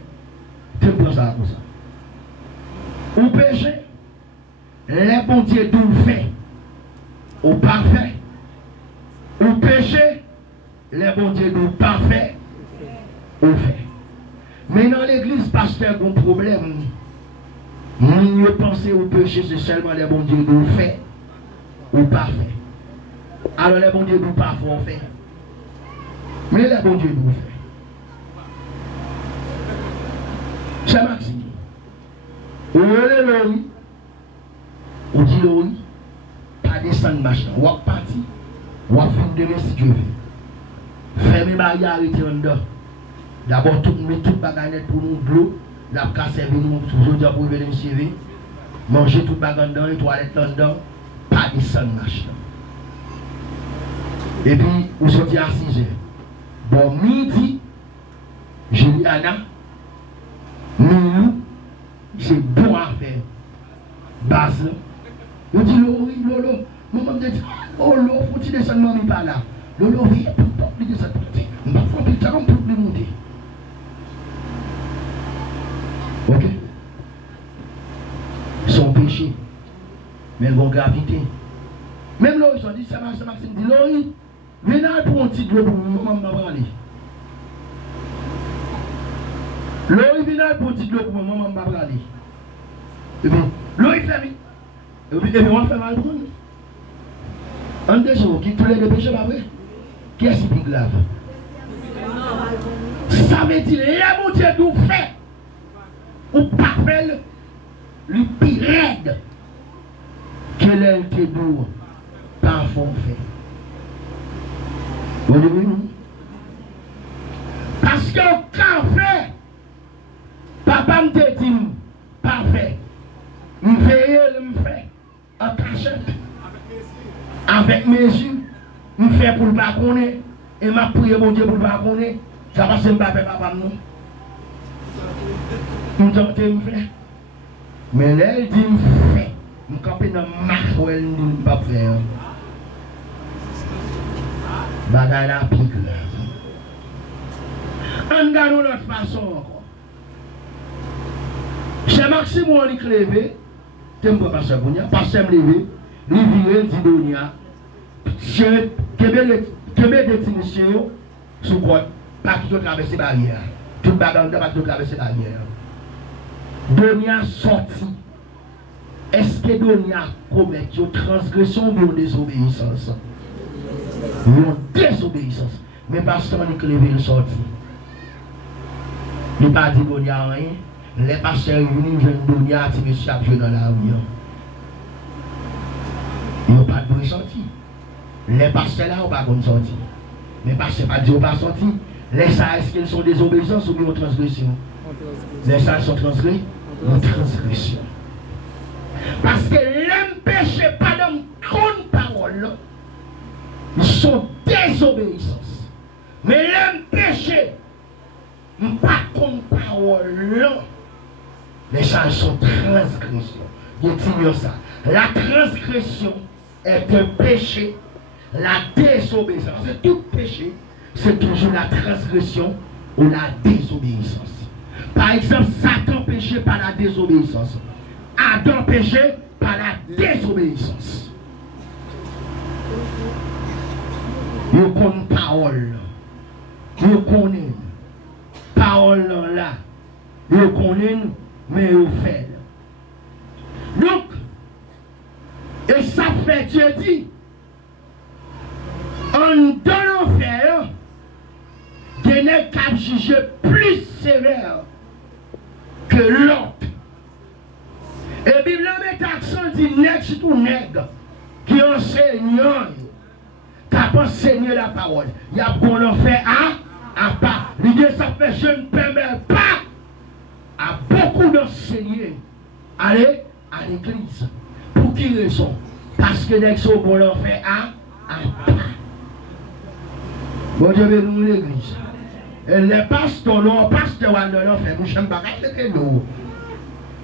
tu me prends ça comme ça. Ou péché, les bons dieux tout fait. Ou parfait. Ou péché, les bons dieux tout parfait. Ou fait. Mais dans l'église, pasteur, un problème. Nous pensons au péché, c'est seulement les bons dieux tout fait. Ou parfait. Alors les bons dieux tout parfait, on fait. Mais les bons dieux nous fait. C'est Maxime. Ou le ou dit Lori, pas descendre machin, ou à partir, ou à faire demain si Dieu veut. Fermez ma arrêtez en dedans. D'abord, tout bagage pour nous, de l'eau, la casse nous, toujours pour venir me servir. Manger tout bagage dedans, les toilettes dedans, pas descendre machin. Et puis, vous sortez à 6 heures. Bon, midi, Juliana, nous, c'est bon à faire. Base, je dis, Lolo, maman me dit, oh, Lolo, faut-il descendre, maman, pas là. Lolo, viens, pour plus descendre, je ne vais pas faire ça, pour plus monter. Ok? Son péché, mais bon gravité. Même là, ils ont dit, ça marche, Maxime dit, Lolo, viens pour un petit de l'eau pour maman me parler. Lolo, viens pour un petit de l'eau pour maman me parler. Et bien, l'eau est fermée. Et puis on fait mal pour nous. En deux jours, qui tous les deux péchés, pas vrai? Qui est-ce qui est plus grave? Ça veut dire, là, mon Dieu, nous fait, ou pas fait, le plus raide que l'aile te doux, par fond fait. Vous voyez, nous? Parce que quand fait, papa me dit, parfait. Je fais en cachette. Avec mes yeux. Je fais pour le balconner. Et je prie mon Dieu pour le balconner. Ça va se me battre papa nous. Je tente de me faire. Mais là, elle dit me fait. Je campe dans ma marche où elle ne dit pas faire. Bagaille la plus grave. On regarde notre façon encore. Chez Maxime, on est levé. T'aimes pas passer pour nous, passer me lever, lui virer, dit Donia, que des techniciens sous quoi, pas qui traverser la barrière. Tout le bagage pas qui traverser la barrière. Donia sorti. Est-ce que Donia commet une transgression ou une désobéissance? Une désobéissance. Mais pasteur, on est levé, il sorti. Il n'a pas dit Donia rien. Les pasteurs venus, je ne donne pas de chaque jour dans la rue. Ils n'ont pas de bruit sorti. Les pasteurs là, ils n'ont pas de sorti. Les pasteurs pas dit qu'ils n'ont pas sorti. Les ça, est-ce qu'ils sont des obéissances ou bien des transgressions? Les ça sont transgressés? Une transgression. Parce que l'homme péché pas dans une parole, ils sont désobéissances. Mais l'homme péché, pas contre parole, les gens sont transgression. Je dis ça. La transgression est un péché. La désobéissance, c'est tout péché. C'est toujours la transgression ou la désobéissance. Par exemple, Satan péché par la désobéissance. Adam péché par la désobéissance. Nous connaissons parole. Nous connaissons parole là. Nous connaissons, mais nous faisons. Donc, et ça fait Dieu dit, en donnant l'enfer, il y a un jugé plus sévère que l'autre. Et la Bible met l'accent dit nègre sur tout nègre qui enseigne, qui a enseigné la parole. Il y a bon l'enfer à part. L'idée ça fait je ne permets pas à beaucoup d'enseigner aller à l'église. Pour qui raison? Parce que les gens vont leur faire à part. Bon Dieu veut nous l'église. Et les pasteurs, leur pasteur, leur fait, nous ne sommes pas avec nous.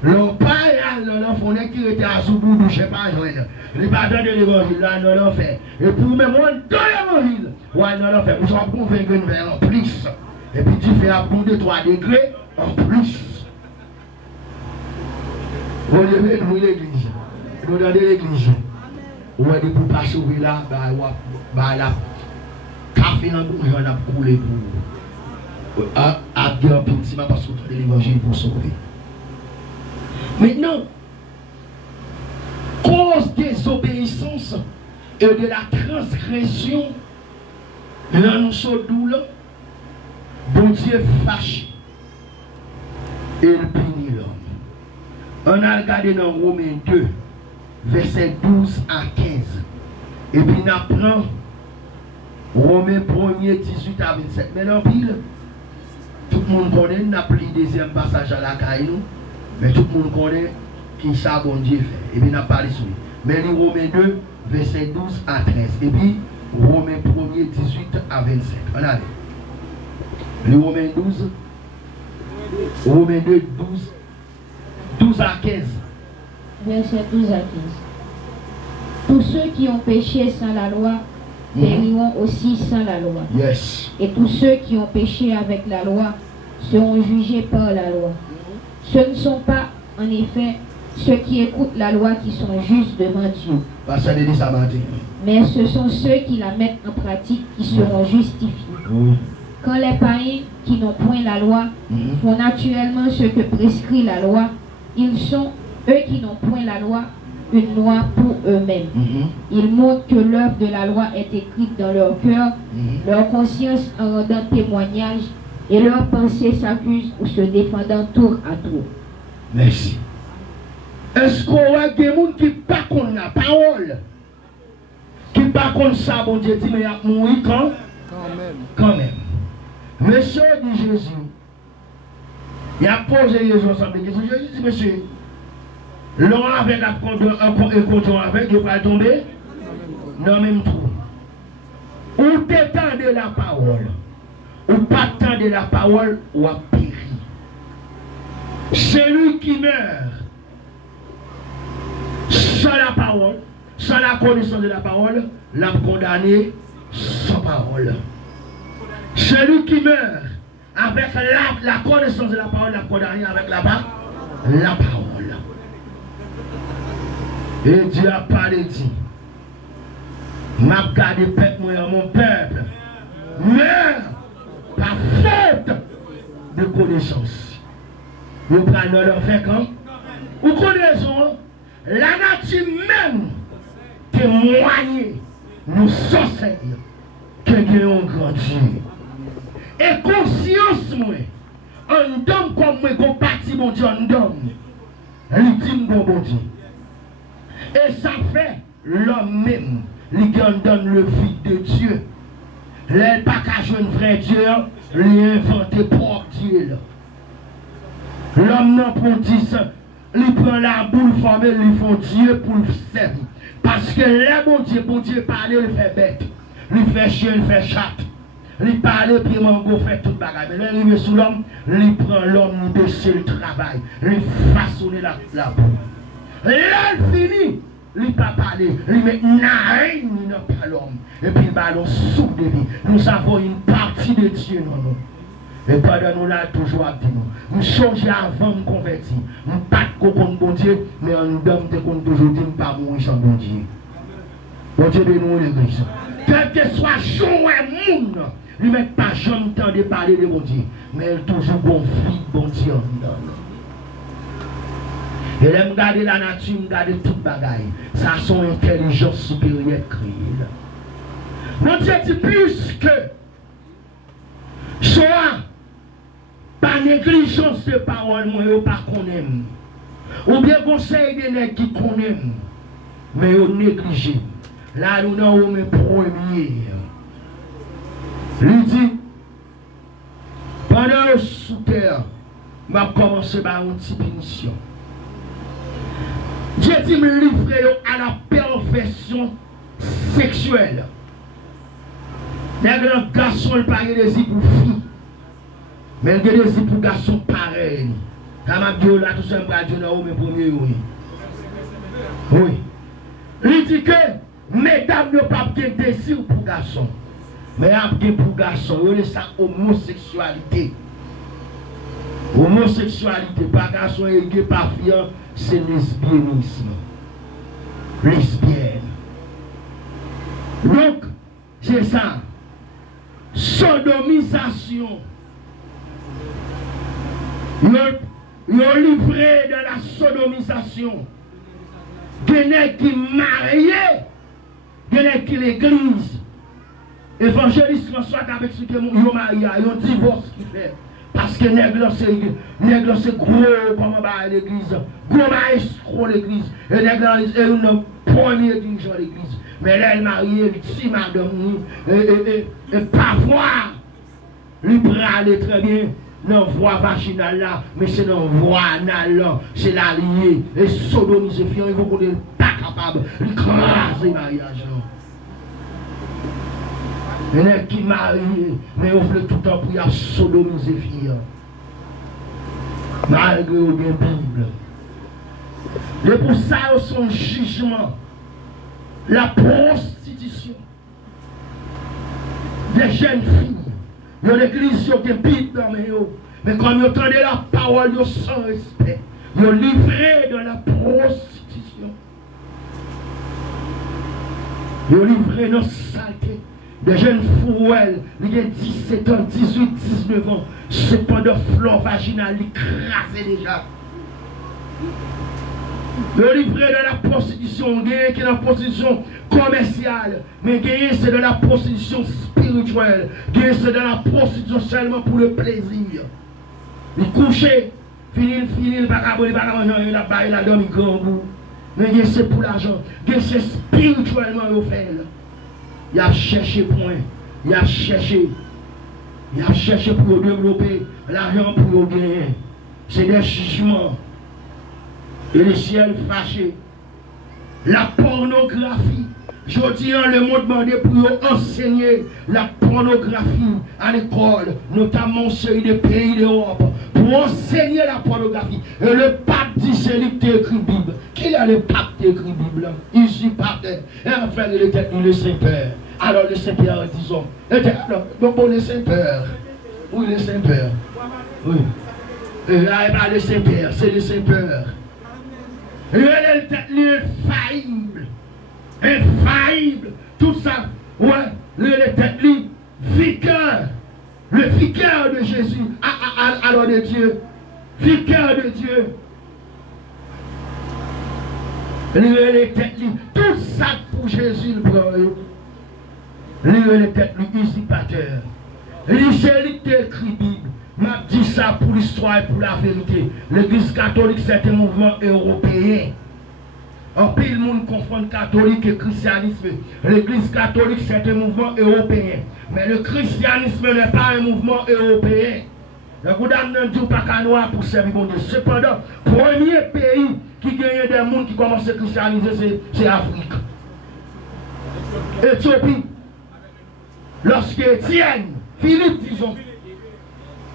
Leur père, leur font qui était à Soubou, je ne sais pas, les pardons de l'évangile, leur fait. Et pour même, dans l'évangile, leur fait, nous sommes convaincus en plus. Et puis tu fais à bout de 3 degrés en plus. Vous devez nous l'église. Nous dans l'église. Ou est pour pas sauver là, bah là. Café en bouche, on a coulé pour. À bien petit, parce que de l'évangile pour sauver. Maintenant, cause des obéissances et de la transgression, là nous sommes doux là, bon Dieu fâché. et il punit l'homme. On a regardé dans Romains 2, verset 12 à 15. Et puis on apprend Romains 1er, 18 à 27. Mais dans pile, tout le monde connaît, on a pris le deuxième passage à la caille, mais tout le monde connaît qui ça bon Dieu fait. Et puis on a parlé sur lui. Mais les Romains 2, verset 12 à 13. Et puis Romains 1er, 18 à 27. On a vu. Les Romains 12, Romains 2, 12 à 15. Verset 12 à 15. Tous ceux qui ont péché sans la loi périront aussi sans la loi. Yes. Et tous ceux qui ont péché avec la loi seront jugés par la loi. Ce ne sont pas, en effet, ceux qui écoutent la loi qui sont justes devant Dieu. Pasteur dit ça matin. Mais ce sont ceux qui la mettent en pratique qui seront justifiés. Quand les païens qui n'ont point la loi font naturellement ce que prescrit la loi, ils sont, eux qui n'ont point la loi, une loi pour eux-mêmes. Ils montrent que l'œuvre de la loi est écrite dans leur cœur, leur conscience en rendant témoignage, et leurs pensées s'accusent ou se défendant tour à tour. Merci. Est-ce qu'on a des gens qui ne parlent pas la parole? Qui ne parlent pas ça, bon Dieu dit, mais il y a mourir quand même. Monsieur dit Jésus, il a posé Jésus ensemble de questions. Jésus dit, monsieur, l'on avec un coton avec, il va tomber dans le même trou. Ou t'étendez la parole, ou pas tendre la parole, ou à périr. Celui qui meurt sans la parole, sans la connaissance de la parole, l'a condamné sans parole. Celui qui meurt avec la connaissance de la parole, l'a condamné avec la parole. Et Dieu a parlé, dit, m'a gardé mon peuple, meurt par faute de connaissance. Vous prenez leur fait quand? Vous connaissez la nature même témoigne nous sorciers que Dieu a grandi. Et conscience, moi, un homme comme moi, qu'on partit, mon Dieu, un homme, il dit, bon Dieu. Et ça fait l'homme même, il donne le vide de Dieu. Il n'a pas qu'à jouer un vrai Dieu, il a inventé pour Dieu. L'homme n'a pas dit ça. Il prend la boule formée, il fait Dieu pour le servir. Parce que là, bon Dieu parle, il fait bête. Il fait chien, il fait chat. Il parle, puis il fait tout le bagage. Mais là, il est sous l'homme, il prend l'homme, il baisse le travail. Il façonne la boule. Là, il finit. Il ne pas parler. Il met narine, il n'a pas l'homme. Et puis il va nous souffle de vie. Nous avons une partie de Dieu dans nous. Et pendant nous là, toujours à dire nous. Nous changeons avant de me convertir. Nous ne pas de bon Dieu, mais on donne de compte toujours, nous ne pas mourir sans bon Dieu. Bon Dieu, nous l'église. Quel que soit jour et monde, ne met pas jamais le temps de parler de bon Dieu. Mais il toujours bon fils, bon Dieu. Et là, je regarde la nature, je regarde toute bagaille. Ça, son intelligence supérieure créée. Mon Dieu dit plus que soit par négligence de parole, moi, je pas connaître. Ou bien conseil des nègres qui connaissent, mais ils négligent. Là, nous avons mes premiers. Lui dit, pendant sous terre, je vais commencer par une petite mission. Dieu dit me livrer à la perversion sexuelle. Les grands garçons ne parlent des yeux pour filles. Mais il y a des yeux pour garçons pareils. Quand je dis là, tout ça, je vais dire mes premiers. Oui. Il dit que mesdames ne pas de désir pour garçons. Mais après pour garçons, il y a ça homosexualité. Homosexualité, pas garçon et pas fille, c'est lesbianisme. Lesbienne. Donc, c'est ça. Sodomisation. Ils ont livré de la sodomisation. Des nègres qui mariés, des nègres qui l'église. Évangéliste François a expliqué qu'ils ont marié, ils ont divorce qui fait. Parce que nègre c'est gros comme bas l'église, gros maestro l'église, et nègre est une première dirigeant l'église. Mais là, elle marie, elle dit madame, et parfois, lui aller très bien dans la voie vaginale là, mais c'est dans la voie anale là, c'est la liée, et sodomiser fiant, il faut qu'on n'est pas capable d'écraser le mariage. Il y en a qui marient, mais on fait tout le temps pour sodomiser fiant. Malgré la Bible. Et pour ça, son jugement, la prostitution des jeunes filles. Il y a l'église qui est pire dans mes yeux. Mais quand ils entendent la parole, ils sans respect. Ils sont livrés dans la prostitution. Ils sont livrés dans la saleté. Des jeunes fouelles, ils ont 17 ans, 18, 19 ans. Cependant, flore vaginale, ils crasent déjà. Ils sont livrés dans la prostitution, qui est la prostitution commerciale, mais c'est dans la prostitution spirituelle, c'est dans la prostitution seulement pour le plaisir. Ils couchent, finissent, ils ne pas manger, ils ne dorment grand bout. Mais c'est pour l'argent, c'est spirituellement au fait. Il a cherché point, il a cherché pour développer l'argent pour gagner. C'est des jugements. Et le ciel fâché. La pornographie. Je dis le monde demandé pour enseigner la pornographie à l'école, notamment sur les pays d'Europe, pour enseigner la pornographie. Et le pape dit c'est lui qui écrit Bible. Qui est le pape qui écrit Bible? Ici, pape. Et enfin, il était le Saint-Père. Alors le Saint-Père, disons. Donc le Saint-Père. Oui, le Saint-Père. Oui. Le Saint-Père, c'est le Saint-Père. Il est infaillible. Infaillible. Tout ça. Ouais. Il est vicaire. Le vicaire de Jésus. Alors de Dieu. Vicaire de Dieu. Il est tout ça pour Jésus le premier. Il est usurpateur. C'est lui qui écrit Bible. M'a dit ça pour l'histoire et pour la vérité. L'église catholique, c'est un mouvement européen. En pile, le monde confond catholique et christianisme. L'église catholique, c'est un mouvement européen. Mais le christianisme n'est pas un mouvement européen. Le gouvernement ne dit pas qu'à noir pour servir bon Dieu. Cependant, le premier pays qui gagne des gens qui commencent à christianiser, c'est l'Afrique. Éthiopie. Lorsque Étienne, Philippe, disons,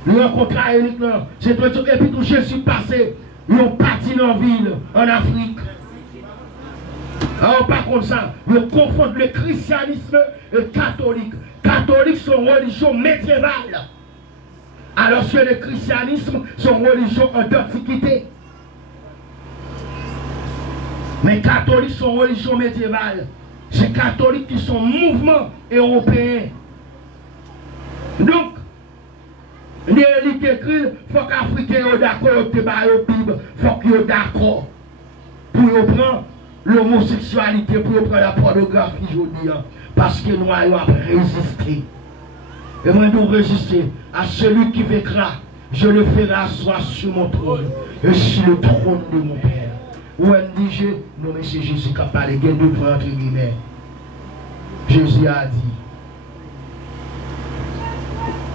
nous rencontrons Eric, c'est toi, et puis tout Jésus passé, ils ont parti dans la ville, en Afrique. Alors, par contre, ça, nous confondons le christianisme et le catholique. Catholiques sont religion médiévale, alors que le christianisme sont religion d'antiquité. Mais catholiques sont religion médiévale. C'est catholiques qui sont mouvement européen. Donc, les élites écrivent, il faut qu'Africains soient d'accord avec la Bible, il faut qu'ils soient d'accord pour prendre l'homosexualité, pour prendre la pornographie aujourd'hui. Parce que nous allons résister. Et moi, nous résister à celui qui vaincra. Je le ferai asseoir sur mon trône et sur le trône de mon Père. Où elle dit, non, mais c'est Jésus qui a parlé, il y a deux points entre guillemets. Jésus a dit.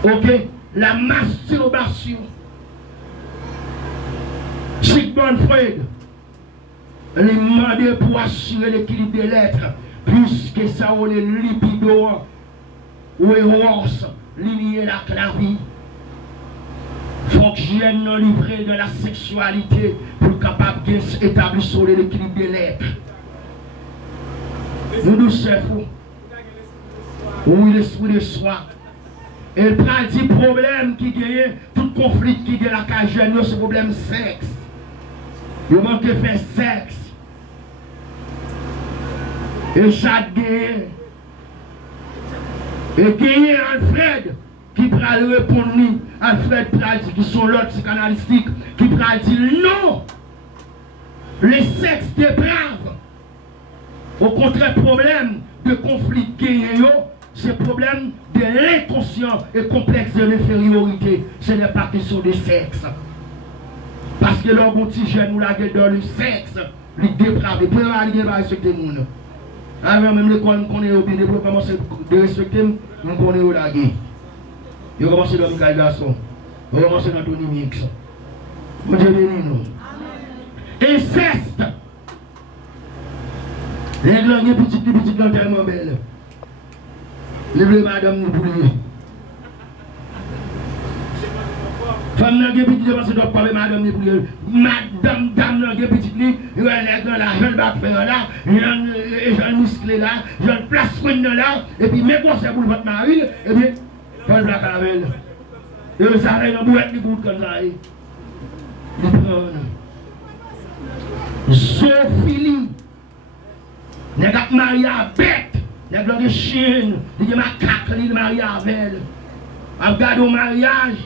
Ok, la masturbation. Sigmund Freud, il demandé pour assurer l'équilibre de l'être, puisque ça on est libido, ou Eros, lié la vie. Il faut que j'aime nous livrer de la sexualité pour capable d'établir sur l'équilibre de l'être. Nous sommes oui, l'esprit de soi. Et le dit problème qui gagne, tout conflit qui gagne la cage, c'est le problème sexe. Il manque de faire sexe. Et chaque gagne. Et gagne Alfred qui va répondre, Alfred Pradi, qui sont l'autre psychanalytique, qui va dire non. Le sexe déprave. Au contraire, problème de conflit gagne, c'est problème de de l'inconscient et complexe de l'infériorité. Ce n'est pas question de sexe. Parce que leur bon petit jeune ou la gueule dans le sexe, les dépravé. Pour aller va respecter les gens. Alors même l'école, nous connaissons au bien, pour commencer à respecter, nous connaissons la guerre. Ils commencent dans Michael Garçon. Ils commencent dans Tony Mix. Bon Dieu béni nous. Inceste. Les langues petites sont tellement belles. Les bleus madame nous bouillent. Femme n'a pas petit parce que doit parler madame nous bouillent. Madame dame n'a pas petit li, il est dans la jeune bac faire là, jeune musclé là, jeune place là et puis mes conseils pour votre mari et puis faut le black avec. Et ça arrive dans boîte de goutte comme ça. Il prend zoophilie. N'est pas marié à bête, n'est pas de chien, il y a ma cacle, il est marié avec elle. A regardé au mariage,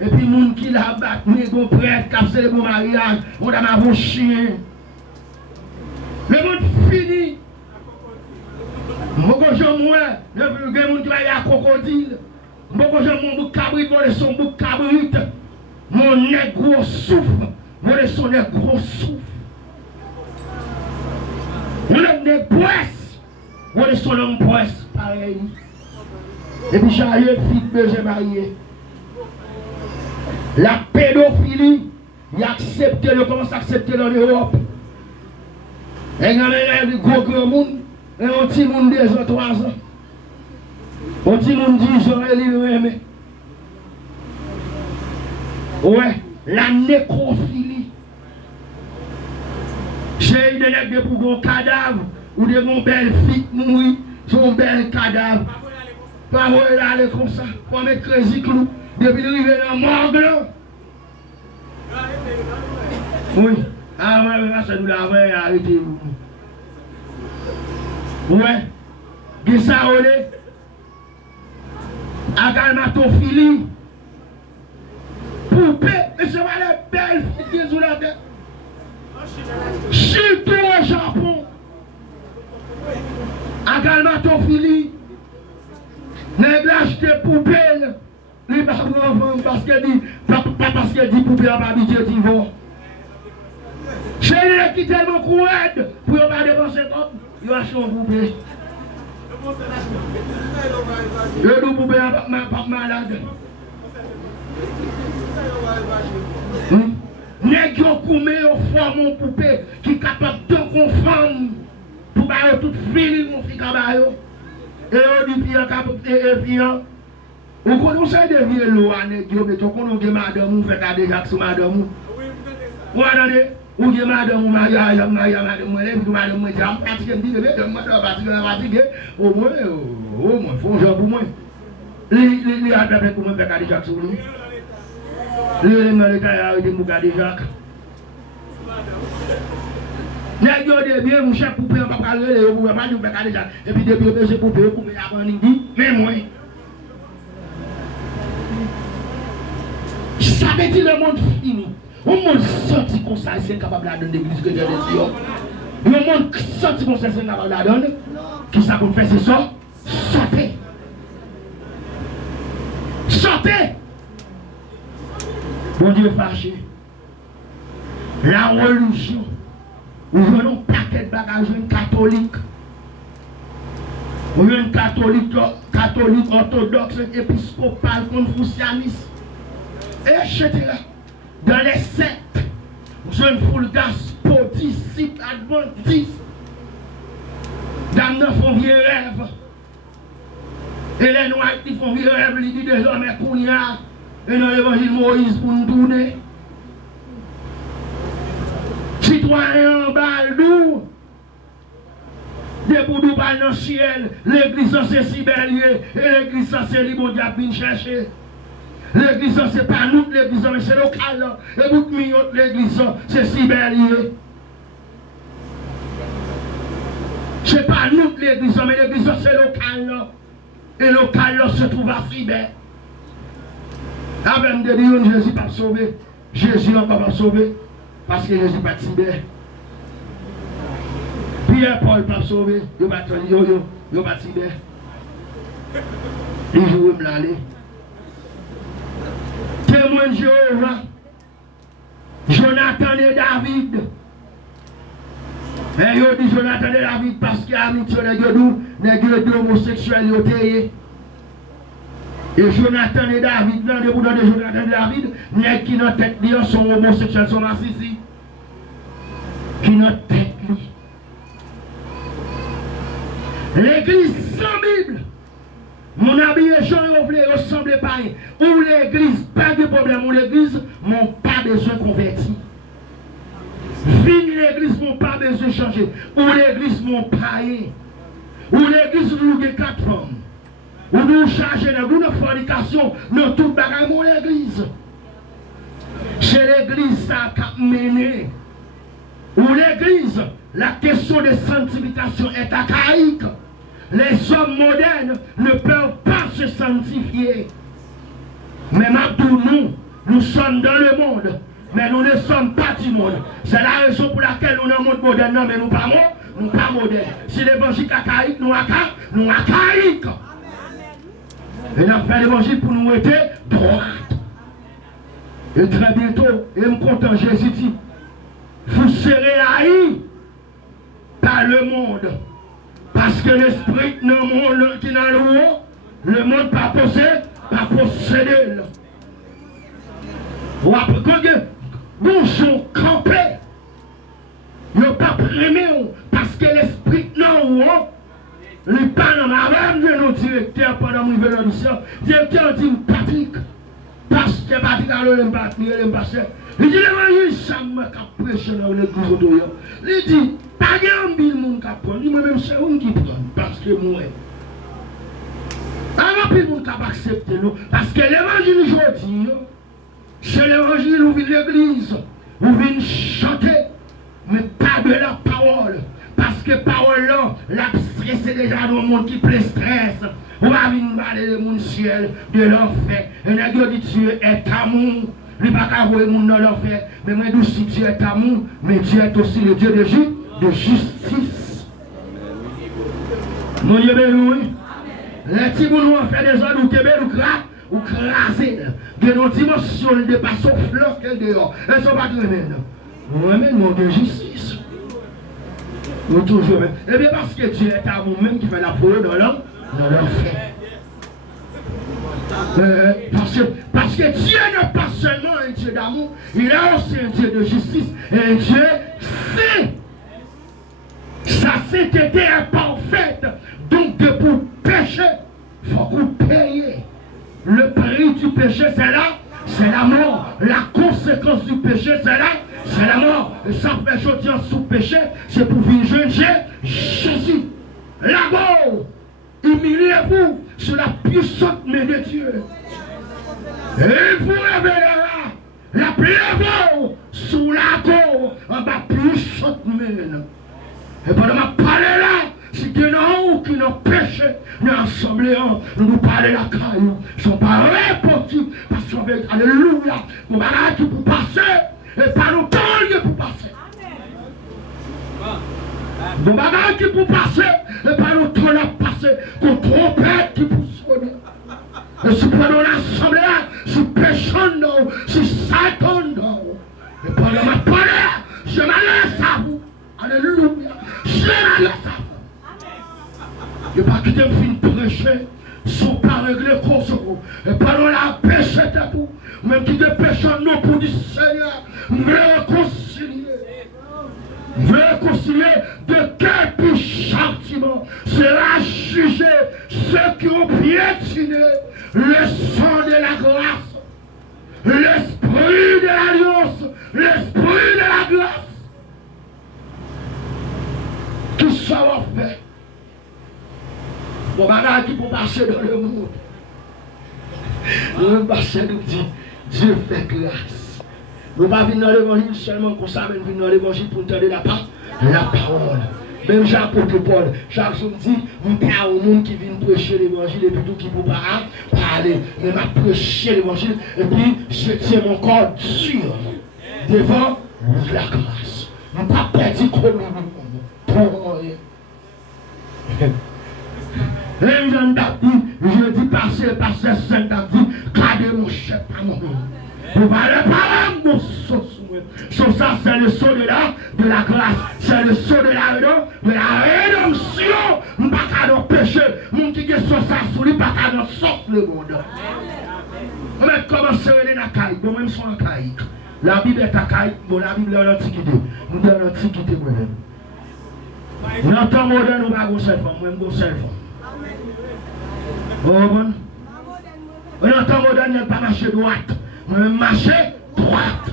et puis les gens qui la battent, les gens prêtres qui ont fait le bon mariage, on a un chien. Le monde fini. Beaucoup de gens moins, les gens qui va à crocodile. Beaucoup de gens qui cabrit, mon son bouc cabrit. Mon nègre souffre, mon son nègre souffre. On a des poisses. On est sur l'homme poisse, pareil. Et puis, charrier, fille, besoin marié. La pédophilie, il accepte, il commence à accepter dans l'Europe. Et il y a des gros monde, et un petit monde 2 ans, 3 ans. Un petit monde 10 ans, il est aimé. Ouais, la nécrophilie. J'ai des nègres pour un cadavre, ou des belles filles mourir, son bel cadavre. Pas aller comme ça, pour mettre crédit clou, depuis l'arrivée dans la morgue là. Oui, avant, ça nous l'avait arrêté. Ouais, qui ça on est? Agalmatophilie. Poupée, et c'est pas les belles filles qui sont là. Surtout au Japon. Agalmatophilie. Les blagues de poupées. Les babes parce qu'elle dit, pas parce qu'elle dit poupée à ma habitude d'Ivo. Chez les qui tellement couette pour ne pas dépenser comme, ils achètent une poupée. Le loup poupée pas malade. Nèg yo koumé yo forme une poupée qui est capable de confondre pour bailler toute fille mon fille cabayo. Et on dit bien capable de bien. On connaît des vieux lois nèg yo mais on connaît madame on fait déjà sur madame. Ou attendez, ou que madame ou mariage madame elle madame moi jam parce que me dit bébé moi dois fatigué au moins faut genre pour moi. Les avec comment faire déjà sur nous. Les Américains ont été mougadés Jacques. Les gars de bien, mon chef poupée, on va pas aller, on va pas nous faire déjà. Et puis depuis que j'ai poupée, poupée avant nous dit, mais moi. Ça veut dire le monde fini. On monde senti comme ça, c'est capable de donner l'église que Dieu a dit. Le monde senti comme ça, c'est capable de donner. Qui ça qu'on fait, c'est ça? Sortez. Sortez. Bon Dieu fâché. La religion. Nous venons un paquet de bagages catholiques. Nous venons catholique, orthodoxe, épiscopal, confucianiste. Etc. Dans les sectes, jeunes foule gospel, disciples, adventistes. Dans nos font vieux rêves. Et les noirs qui font vieux rêves, ils disent désormais qu'on y a. Et dans l'évangile Moïse pour nous tourner. Citoyens en baldou. Des boudous dans le ciel. L'église c'est si belle. Et l'église c'est les bon diable vient chercher. L'église c'est pas nous l'église, mais c'est local. Et bout de l'église c'est si belle. C'est pas nous l'église, mais l'église c'est local. Et local se trouve à Fribert. Avec de dire Jésus pas sauvé. Jésus n'a pas sauvé. Parce que Jésus pas Tibet. Pierre Paul pas sauvé. Il pas Tibet. Les jours me l'aller. Témoin de Jéhovah. Jonathan et David. Et ils dit Jonathan et David parce qu'il y a amitié de homosexuels. Et Jonathan et David, dans le bout de Jonathan et David, les qui dans tête sont homosexuels, sont racistes. Qui dans tête. L'église sans Bible. Mon habillé Jean ressemble pas. Ou l'église, pas de problème. Ou l'église, mon pas besoin de convertir. Fini l'église, mon pas besoin de changer. Ou l'église, mon païen. Ou l'église, nous avons 4 femmes. Ou nous charger nous de fornication. Nous tout bagage mon l'église. C'est l'église ça qui a mené. Ou l'église, la question de sanctification est archaïque. Les hommes modernes ne peuvent pas se sanctifier. Mais nous sommes dans le monde, mais nous ne sommes pas du monde. C'est la raison pour laquelle nous sommes dans le monde moderne, non, mais nous ne sommes pas modernes. Si l'évangile est archaïque, nous sommes archaïques. Et nous avons fait l'évangile pour nous être droite. Et très bientôt, et me content, Jésus dit, vous serez haïs par le monde. Parce que l'esprit qui est dans le monde pas possédé. Quand nous sommes campés, nous ne sommes pas primés. Parce que l'esprit qui est dans le monde, il parle dans ma même de nos directeurs pendant mon évolution. Directeur dit Patrick, pasteur Patrick, alors il me passe. Il dit l'évangile, ça m'a prêché dans l'église autour. Il dit, pas de monde qui prend. Il dit, moi-même, c'est vous qui prend. Parce que moi. Alors, puis, le monde qui accepté nous. Parce que l'évangile aujourd'hui, c'est l'évangile où vient l'église, où vient chanter, mais pas de la parole. Parce que parole là, la stress c'est déjà dans le monde qui pleut stress. On va venir parler de mon ciel, de l'enfer. Et on a dit Dieu est amour. Il n'y a pas qu'à voir le monde dans l'enfer. Mais moi, je dis Dieu est amour, mais Dieu est aussi le Dieu de justice. Mon Dieu, oui. Les petits bouts ont fait des ordres, ou craser. De nos dimensions, ils dépassent au fleur qu'elle dehors. Elles ne sont pas très bien. On amène mon Dieu de justice. Nous toujours même. Eh bien, parce que Dieu est amour même qui fait la folie dans l'enfer. Parce que Dieu n'est pas seulement un Dieu d'amour, il est aussi un Dieu de justice, un Dieu saint. Sa sainteté est parfaite. Donc, pour pécher, il faut que vous payiez. Le prix du péché, c'est la mort. La conséquence du péché, c'est la mort. Et ça fait aujourd'hui sous péché, c'est pour vivre Jésus. La mort. Humiliez-vous sur la puissante main de Dieu. Et vous révélera la plèvre sous la peau en bas puissante main. Et pendant ma parole là, si tu n'as qui n'a péché, nous assemblés, nous parlons la caille, ils ne sont pas répandus, parce qu'on veut, alléluia, nos bagages qui pour passer, et pas nos paroles pour passer. Nos bagages qui pour passer, et pas nos trônes passer, nos trompettes qui pour sonner. Et si pendant l'assemblée, si péchons nous, si Satan nous, et pendant ma parole, je m'adresse à vous. Alléluia. Je m'adresse à vous. Et pas que tu me prêcher, sont pas réglés comme ça. Et pendant la péché de tout, même qui te péchons nous pour du Seigneur, me réconcilier. Me réconcilier de quel plus châtiment sera jugé ceux qui ont piétiné le sang de la grâce, l'esprit de l'alliance, l'esprit de la grâce. Tout ça va faire. Bon, madame qui pour passer dans le monde. Nous passer nous dit, Dieu fait grâce. Nous ne pas venir dans l'évangile seulement comme ça, mais nous venir dans l'évangile pour entendre la parole. Même Jean-Apôtre Paul, chaque jour dit, nous parlons au monde qui vient prêcher l'évangile et puis tout qui ne peut pas parler. Mais m'a prêché l'évangile et puis je tiens mon corps dur devant la grâce. Nous ne pas perdu comme nous pour rien. Et je dis, passer 5 ans, dit, gardez mon chef à mon nom. Vous parlez pas mon sauce. So ça, c'est le saut de la grâce. C'est le saut de la rédemption. Nous ne pouvons pas pécher. Nous qui sommes ça sous lui, nous ne pouvons pas sortir le monde. On va commencer à aller dans la caille. Nous même sommes en caille. La Bible est à caille. Bon, la Bible est en antiquité. Nous sommes en antiquité moi-même. Dans le temps moderne, nous ne pouvons pas faire ça. Moi, je ne sais pas. Dans le temps moderne, nous ne pouvons pas marcher droite. Nous marcher droite.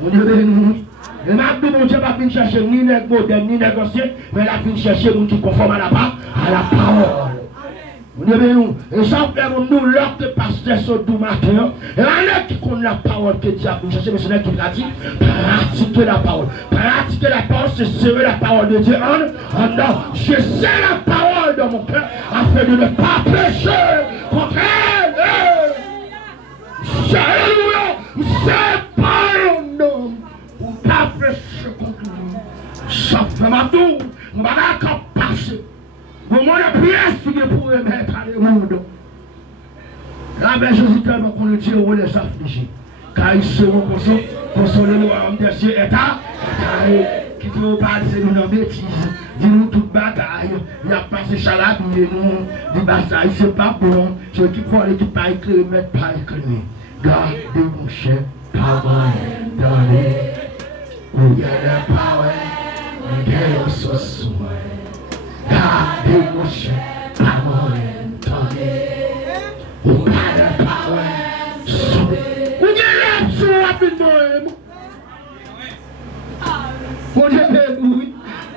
Mon Dieu béni. Et maintenant, mon Dieu va venir chercher ni les modernes, ni les anciens, mais il va venir chercher les gens qui conforment à la parole. Mon Dieu béni. Et ça fait nous l'autre pasteur sur tout matin. Et là, qui connaît la parole que Dieu a venir chercher, mais c'est là qui pratique. Pratiquer la parole. Pratiquer la parole, c'est serrer la parole de Dieu en dedans. Je sais la parole dans mon cœur afin de ne pas pécher contre elle. Alléluia. C'est pas un homme pour pas pécher contre lui. Sauf que ma tour, on va pas passer. Au moins la prière, c'est pour remettre à le monde. La belle Jésus tellement qu'on le dit, on les affligés. Car ils seront consolés le royaume des cieux est à qui te parle, c'est nous dans bêtise. Dis-nous toute bagaille. Il a passé charabie, nous. Dis bataille, c'est pas bon. Ceux qui font l'équipe pas éclairé, mettre pas éclairé. Gardez mon chef, pas mal dans les. Où il y a la power, il y a le sauce. Gardez mon chef, pas mal dans les. Où il y a la power, où il y a la sauce rapidement. Où il y a la bruit,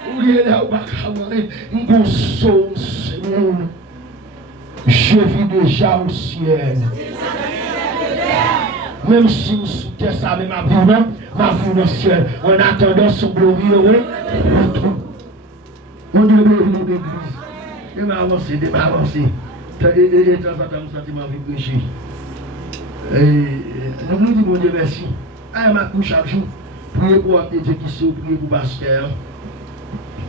où il y a la bacamare, mon son, Seigneur. Je vis déjà au ciel. Même si nous souhaitons ça, mais ma vie dans le ciel, en attendant son glorieux retour. Mon Dieu, l'église. Et m'avancer. Et de temps en temps, je sens ma vie prêcher. Et nous disons, mon Dieu, merci. À ma couche chaque jour, priez pour un Dieu qui sait, priez pour pasteur.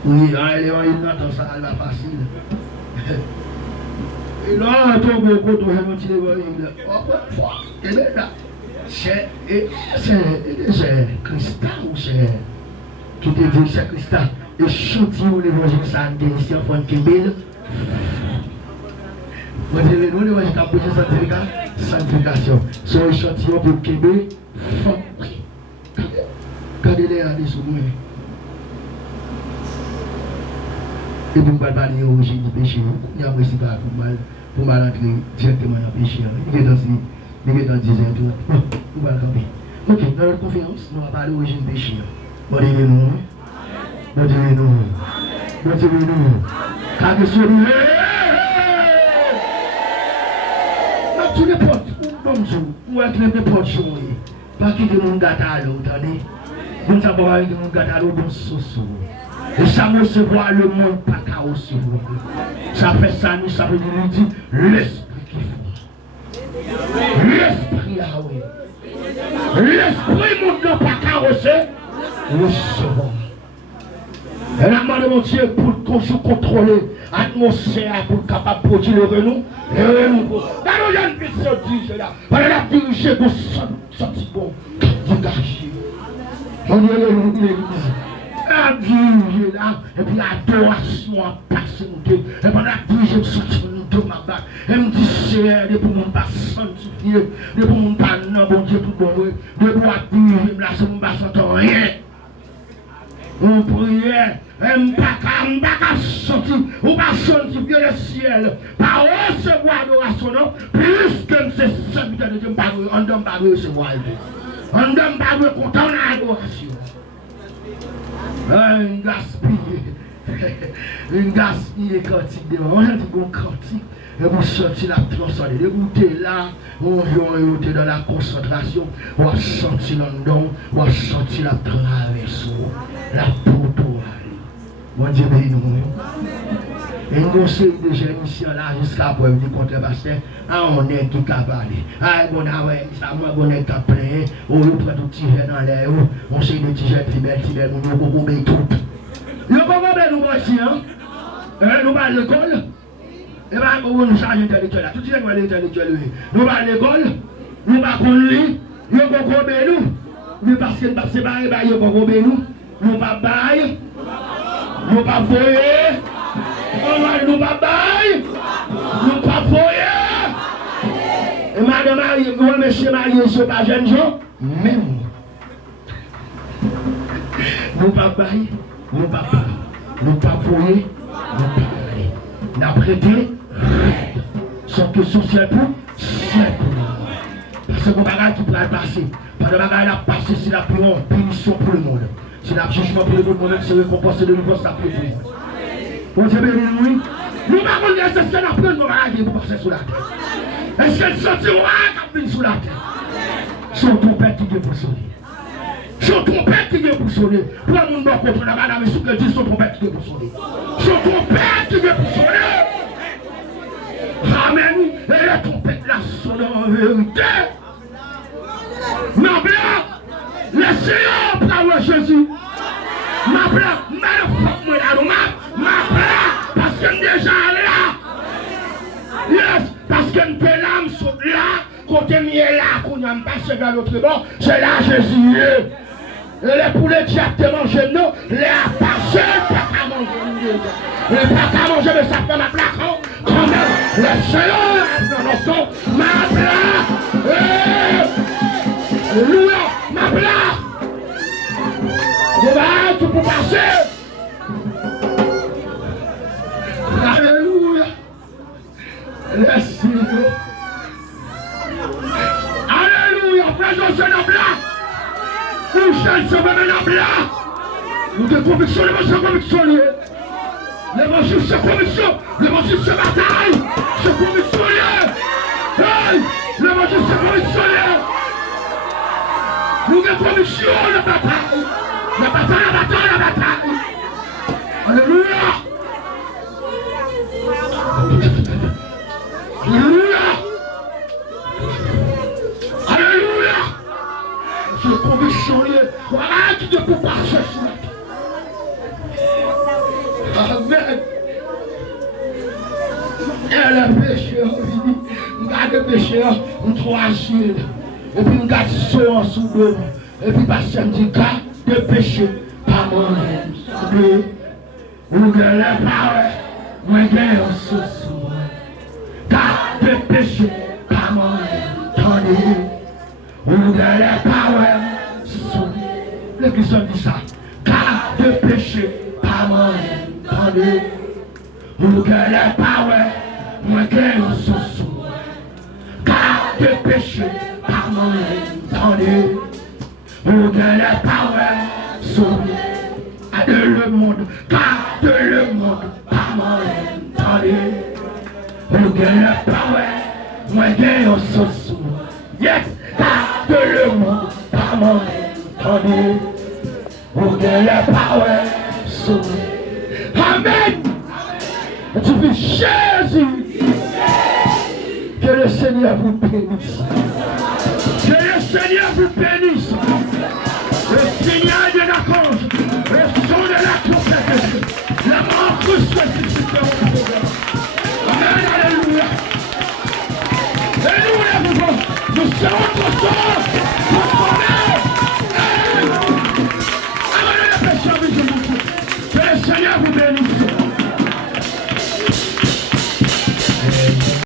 Oui, il entend ça, elle va facile. Et là, on tombe au côté, on va tirer le là. C'est Christa ou c'est qui te dit c'est Christa et chantier où l'évangile ça ici en fond Kébel. Moi je vais nous l'évangile qui a sanctification. Soit chantier pour Kébel. Regardez-les à des sous moi. Et vous ne parlez pas de l'origine du péché. Il y a aussi pas pour mal entrer directement dans le péché. Il est dans dans 10 ans. Nous allons camper. Ok, dans notre conférence, nous allons parler de l'origine du péché. Bon Dieu nous. Bon Dieu nous. Bon Dieu nous. Car nous sommes. Tu n'importe où, bon jour, ou être n'importe jour. Pas quitter mon gâteau à l'eau, attendez. Nous avons avec mon gâteau à l'eau, bon soso. Et ça me recevoir le monde, pas qu'à recevoir. Ça fait ça, nous, ça veut dire l'esprit qui faut. L'esprit, ah oui. L'esprit, mon Dieu, pas qu'à recevoir. Et la main de mon Dieu pour toujours contrôler l'atmosphère pour capable de produire le renouveau. Le renouveau. Dans nos jeunes qui se dirigent là, on a dirigé pour sortir bon, dégager. On est l'église. A dirigé là, et puis l'adoration a passé mon Dieu. Et puis on a dirigé pour sortir de ma bague. Et me dit, c'est pour mon pas sanctifié, de pour mon pas non, bon Dieu, tout bon, de pour diriger, là, c'est mon pas sentir rien. On priait, on ne pas sortir, on ne pas sanctifier le ciel, pas recevoir l'adoration, non, plus que c'est serviteur de Dieu, on ne donne pas recevoir. On ne donne pas content à l'adoration. Une gaspille quantique de on a dit bon quantique et vous sortir la transcender de goûter là on est dans la concentration on va sentir l'endon on va sentir la traverse la poteau mon Dieu béni nous et nous sommes des jeunes ici là jusqu'à preuve du contrepasseur on est qui capable ah bon ça moi bon est plein on prend tout petit dans l'air on sait des petits jets tribel on beaucoup tout. Le moment nous voici, hein? Nous allons à l'école. Et bien, on change l'intellectuel. Tout le monde est intellectuel. Nous allons à l'école, nous ne pouvons pas lire, nous ne pouvons pas nous. Mais parce que nous ne pouvons pas nous, nous ne pouvons pas bailler, nous ne pouvons pas voyer, nous ne pouvons pas bailler, nous ne pouvons pas voyer. Et madame Marie, vous monsieur marié, ce n'est pas jeune gens, même. Nous ne pouvons pas bailler, nous ne pouvons pas voyer, nous ne pouvons pas bailler. Nous avons prêté, sauf que sous ciel pour ciel pour. Parce que mon bagage qui pourrait passer, pendant que le bagage a passé, c'est la punition pour le monde. C'est la jugement pour le monde, c'est récompensé de nouveau, ça pour le monde. On dit, oui. Nous ne pouvons pas dire, est-ce qu'elle a pris nos bagages pour passer sous la terre? Est-ce qu'elle sentira qu'elle vient sous la terre? Son trompette qui vient pour sonner. Son trompette qui vient pour sonner. Pour le monde contre la madame, mais sous que dit son trompette qui vient pour sonner. Son trompette qui vient pour sonner. Amen. Et la trompette la sonne en vérité. Ma blanc, le Seigneur prend Jésus. Ma blanc, mais ma blanc, parce que déjà là. Yes, parce que nous l'âme sont là, côté mieux là, qu'on n'a pas passé vers l'autre bord, c'est là Jésus. Et les poulets directement chez nous, les a passé, pas qu'à manger. Les pas qu'à manger, mais ça fait ma plaque. Quand même, le Seigneur a dans son ma plaque. Alléluia, ma plaque. Je vais tout pour passer. Alléluia. Laisse-le. Alléluia. Présence de nos blancs. Nous cherchons maintenant blanc. Nous te conviction, l'émotion conviction. L'évangile c'est conviction. L'évangile c'est bataille. C'est conviction. L'évangile c'est conviction. Nous avons conviction la bataille. La bataille, la bataille, la bataille. Alléluia. Alléluia. Alléluia. Je conviction. Voilà qui te peut passer. Amen. Elle a péché, on garde péché, on troisième. Et puis on garde son en sous l'eau. Et puis passer un petit cas de péché. Pas moi-même. Ou de la parole. Moi, j'ai sous moi. Car de péché. Pas moi-même. Tendez. Ou de la parole. L'Église dit ça. Car de péché. Pas moi-même. Tendez, ou que les paroles, moi que nous sous car de péché, par moi, tendez, ou que les paroles sont à de le monde, car de le monde, par moi, tendez, ou que les paroles, moi que nous sous yes, car de le monde, par moi, tendez, ou que les paroles sont. Amen. Tu vis Jésus. Que le Seigneur vous bénisse. Que le Seigneur vous bénisse. Le signal de l'archange, le son de la trompette, la mort ressuscitée au programme. Amen. Alléluia. Et nous, nous serons trop